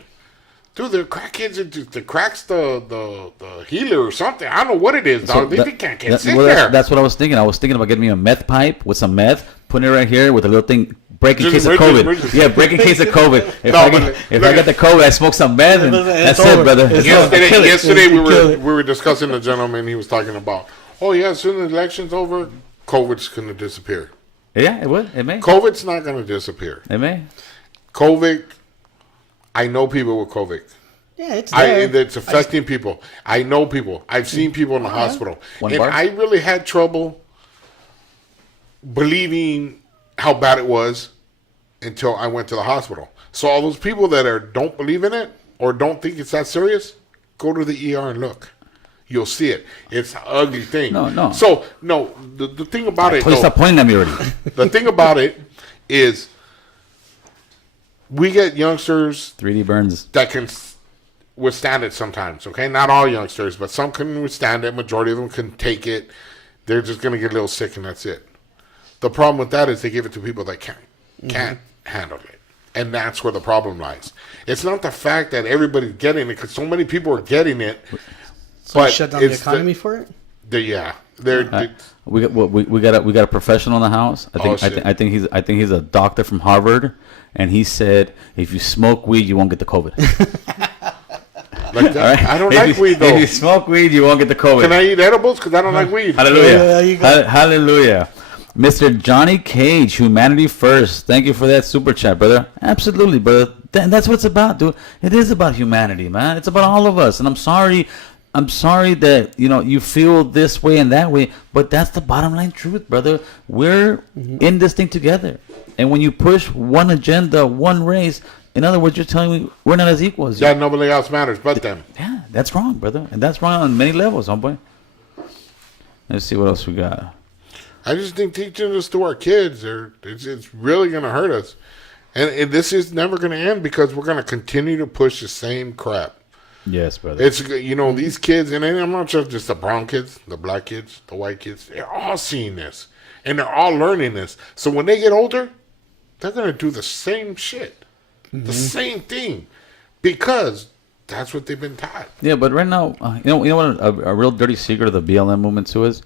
Dude, they're crackheads. The cracks the healer or something. I don't know what it is, dog. They can't get sick there. That's what I was thinking. I was thinking about getting me a meth pipe with some meth, putting it right here with a little thing, break in case of COVID. emergency. Yeah, break in case of COVID. If No, I but get the COVID, I smoke some meth, and that's it, brother. Yesterday we were discussing the gentleman. He was talking about, oh yeah, as soon as the election's over, COVID's going to disappear. Yeah, it would. It may. COVID's not going to disappear. It may. COVID, I know people with COVID. Yeah, it's there. It's affecting people. I know people. I've seen people in the hospital. One And bar? I really had trouble believing how bad it was until I went to the hospital. So all those people that don't believe in it or don't think it's that serious, go to the ER and look. You'll see it. It's an ugly thing. No. So, no, the thing about it, Please stop pointing at me already. the thing about it is we get youngsters 3D burns. that can withstand it sometimes, okay? Not all youngsters, but some can withstand it. Majority of them can take it. They're just going to get a little sick, and that's it. The problem with that is they give it to people that can't handle it. And that's where the problem lies. It's not the fact that everybody's getting it, because so many people are getting it. So but shut down the it's economy for it? We got a professional in the house. I think he's a doctor from Harvard, and he said if you smoke weed, you won't get the COVID. like that. Right? I don't like weed, though. If you smoke weed, you won't get the COVID. Can I eat edibles? Because I don't like weed. Hallelujah. There you go. Hallelujah. Mr. Johnny Cage, Humanity First. Thank you for that super chat, brother. Absolutely, brother. That's what it's about, dude. It is about humanity, man. It's about all of us. And I'm sorry that, you feel this way and that way, but that's the bottom line truth, brother. We're in this thing together. And when you push one agenda, one race, in other words, you're telling me we're not as equals. Yeah, nobody else matters but them. Yeah, that's wrong, brother. And that's wrong on many levels, homeboy. Let's see what else we got. I just think teaching this to our kids, it's really going to hurt us. And this is never going to end because we're going to continue to push the same crap. Yes, brother. It's, these kids, and I'm not just the brown kids, the black kids, the white kids, they're all seeing this. And they're all learning this. So when they get older, they're going to do the same shit. The same thing. Because that's what they've been taught. Yeah, but right now, you know what a real dirty secret of the BLM movement too is?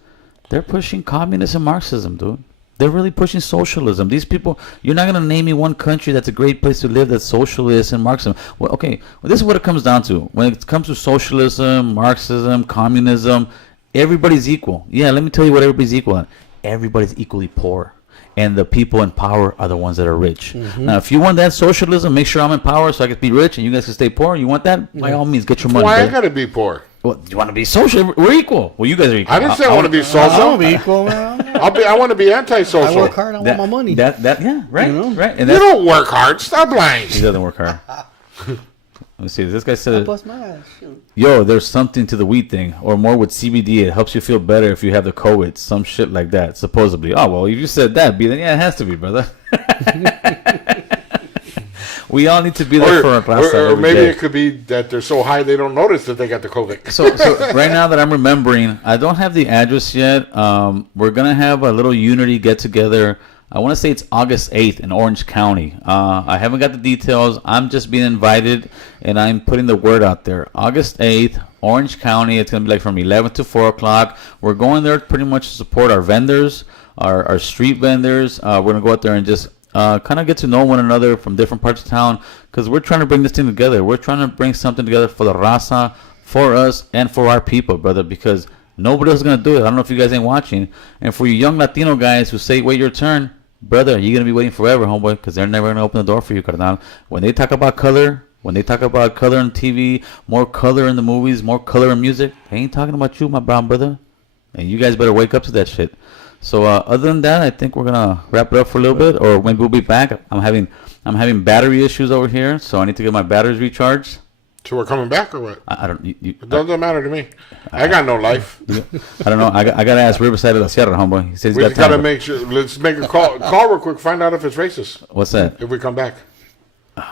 They're pushing communism and Marxism, dude. They're really pushing socialism. These people, you're not going to name me one country that's a great place to live that's socialist and Marxism. Well, okay, this is what it comes down to. When it comes to socialism, Marxism, communism, everybody's equal. Yeah, let me tell you what everybody's equal on. Everybody's equally poor. And the people in power are the ones that are rich. Now, if you want that socialism, make sure I'm in power so I can be rich and you guys can stay poor. You want that? By all means, get your money. Why I got to be poor? Well, you want to be social? We're equal. Well, you guys are equal. I didn't say I want to be I social. want to be equal, man. I want to be antisocial. I work hard. I want my money. Yeah, right, right. And You don't work hard. Stop lying. he doesn't work hard. Let me see. This guy I said, bust my ass. Shoot. "Yo, there's something to the weed thing, or more with CBD. It helps you feel better if you have the COVID. Some shit like that, supposedly. Oh well, if you said that, then yeah, it has to be, brother. We all need to be there for our class. Or maybe it could be that they're so high they don't notice that they got the COVID. So right now that I'm remembering, I don't have the address yet. We're gonna have a little unity get together. I want to say it's August 8th in Orange County. I haven't got the details. I'm just being invited, and I'm putting the word out there. August 8th, Orange County. It's going to be like from 11 to 4 o'clock. We're going there pretty much to support our vendors, our street vendors. We're going to go out there and just kind of get to know one another from different parts of town because we're trying to bring this thing together. We're trying to bring something together for the raza, for us, and for our people, brother, because nobody else is going to do it. I don't know if you guys ain't watching. And for you young Latino guys who say, wait your turn, brother, you're going to be waiting forever, homeboy, because they're never going to open the door for you, carnal. When they talk about color, on TV, more color in the movies, more color in music, they ain't talking about you, my brown brother. and you guys better wake up to that shit. So other than that, I think we're gonna wrap it up for a little bit, or maybe we'll be back. I'm having battery issues over here, so I need to get my batteries recharged. So we're coming back or what? I don't. It doesn't matter to me. I got no life. I don't know. I gotta ask Riverside of the Sierra, homeboy. He says We he's just got gotta time. make sure. Let's make a call. Call real quick. Find out if it's racist. What's that? If we come back,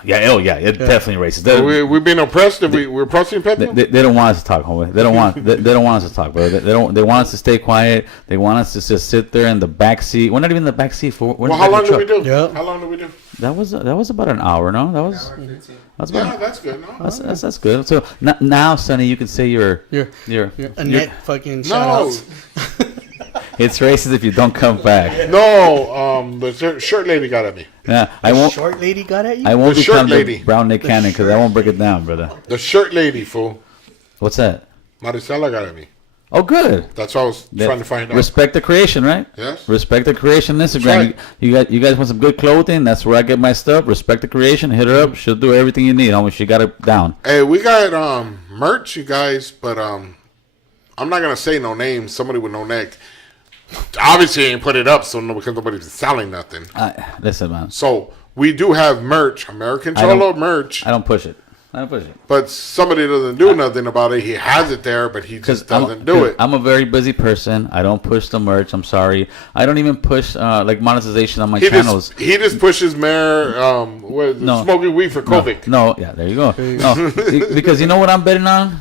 Yeah. It's definitely racist. They, we've been oppressed. If we're oppressing people. they don't want us to talk, homeboy. They don't want. They don't want us to talk, bro. They don't. They want us to stay quiet. They want us to just sit there in the back seat. We're not even in the back seat for. Well, how long did we do? Yeah. How long did we do? That was about an hour. No, that's Yeah, about. that's good. No, That's good. So now, Sonny, you can say you're Annette fucking no, shout outs. it's racist if you don't come back. no. The shirt lady got at me. Yeah, I won't. Short lady got at you? I won't The shirt become the lady. brown Nick Cannon because I won't break it down, brother. The shirt lady, fool. What's that? Maricela got at me. Oh, good. That's what I was trying to find out. Respect the creation, right? Yes. Respect the creation. Instagram. That's right. You guys want some good clothing? That's where I get my stuff. Respect the creation. Hit her up. She'll do everything you need. Homie, she got it down. Hey, we got merch, you guys, but I'm not gonna say no names. Somebody with no neck. Obviously, ain't put it up, so because nobody's selling nothing. Listen, man. So we do have merch, American Cholo merch, I don't push it. but somebody doesn't do nothing about it. He has it there, but he just doesn't do it. I'm a very busy person. I don't push the merch. I'm sorry. I don't even push like monetization on my channels. He just pushes smoking weed for COVID. No, yeah, there you go. No, because you know what I'm betting on,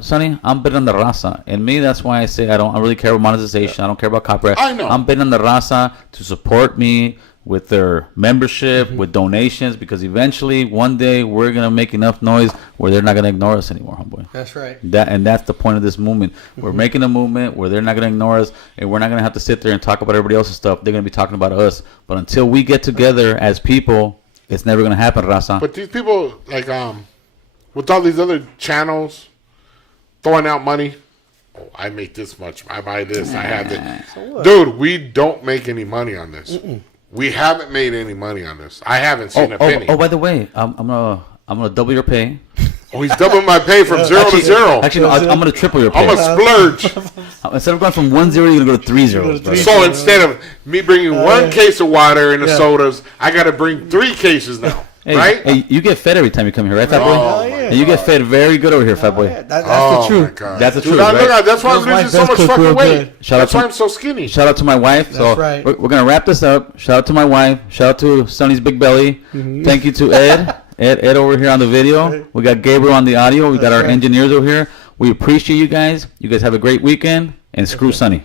Sonny? I'm betting on the raza, and me. That's why I say I don't really care about monetization. I don't care about copyright. I know. I'm betting on the raza to support me with their membership, with donations, because eventually one day we're gonna make enough noise where they're not gonna ignore us anymore, homeboy. That's right. That's the point of this movement. We're making a movement where they're not going to ignore us, and we're not going to have to sit there and talk about everybody else's stuff. They're going to be talking about us. But until we get together as people, it's never going to happen, Raza. But these people, like, with all these other channels throwing out money, oh, I make this much, I buy this, I have this. Dude, we don't make any money on this. We haven't made any money on this. I haven't seen a penny. Oh, by the way, I'm gonna double your pay. Oh, he's doubling my pay from 0 to 0. Actually, I'm gonna triple your I'm pay. a splurge. Instead of going from 1 0, you're gonna go to 3 zeros. Bro. So instead of me bringing one case of water and the sodas, I got to bring 3 cases now. Hey, right? Hey, you get fed every time you come here, right, Fat Boy? Oh, yeah. And you get fed very good over here, Fat Boy. That's Oh, the truth. my God. That's the Dude, truth, look right? at- that's why I'm His wife losing so does much cook fucking real weight. good. Shout out That's to- why I'm so skinny. Shout out to my wife. So That's right. we're gonna wrap this up. Shout out to my wife. Shout out to Sonny's big belly. Thank you to Ed. Ed over here on the video. We got Gabriel on the audio. We got our engineers over here. We appreciate you guys. You guys have a great weekend, and screw Sonny.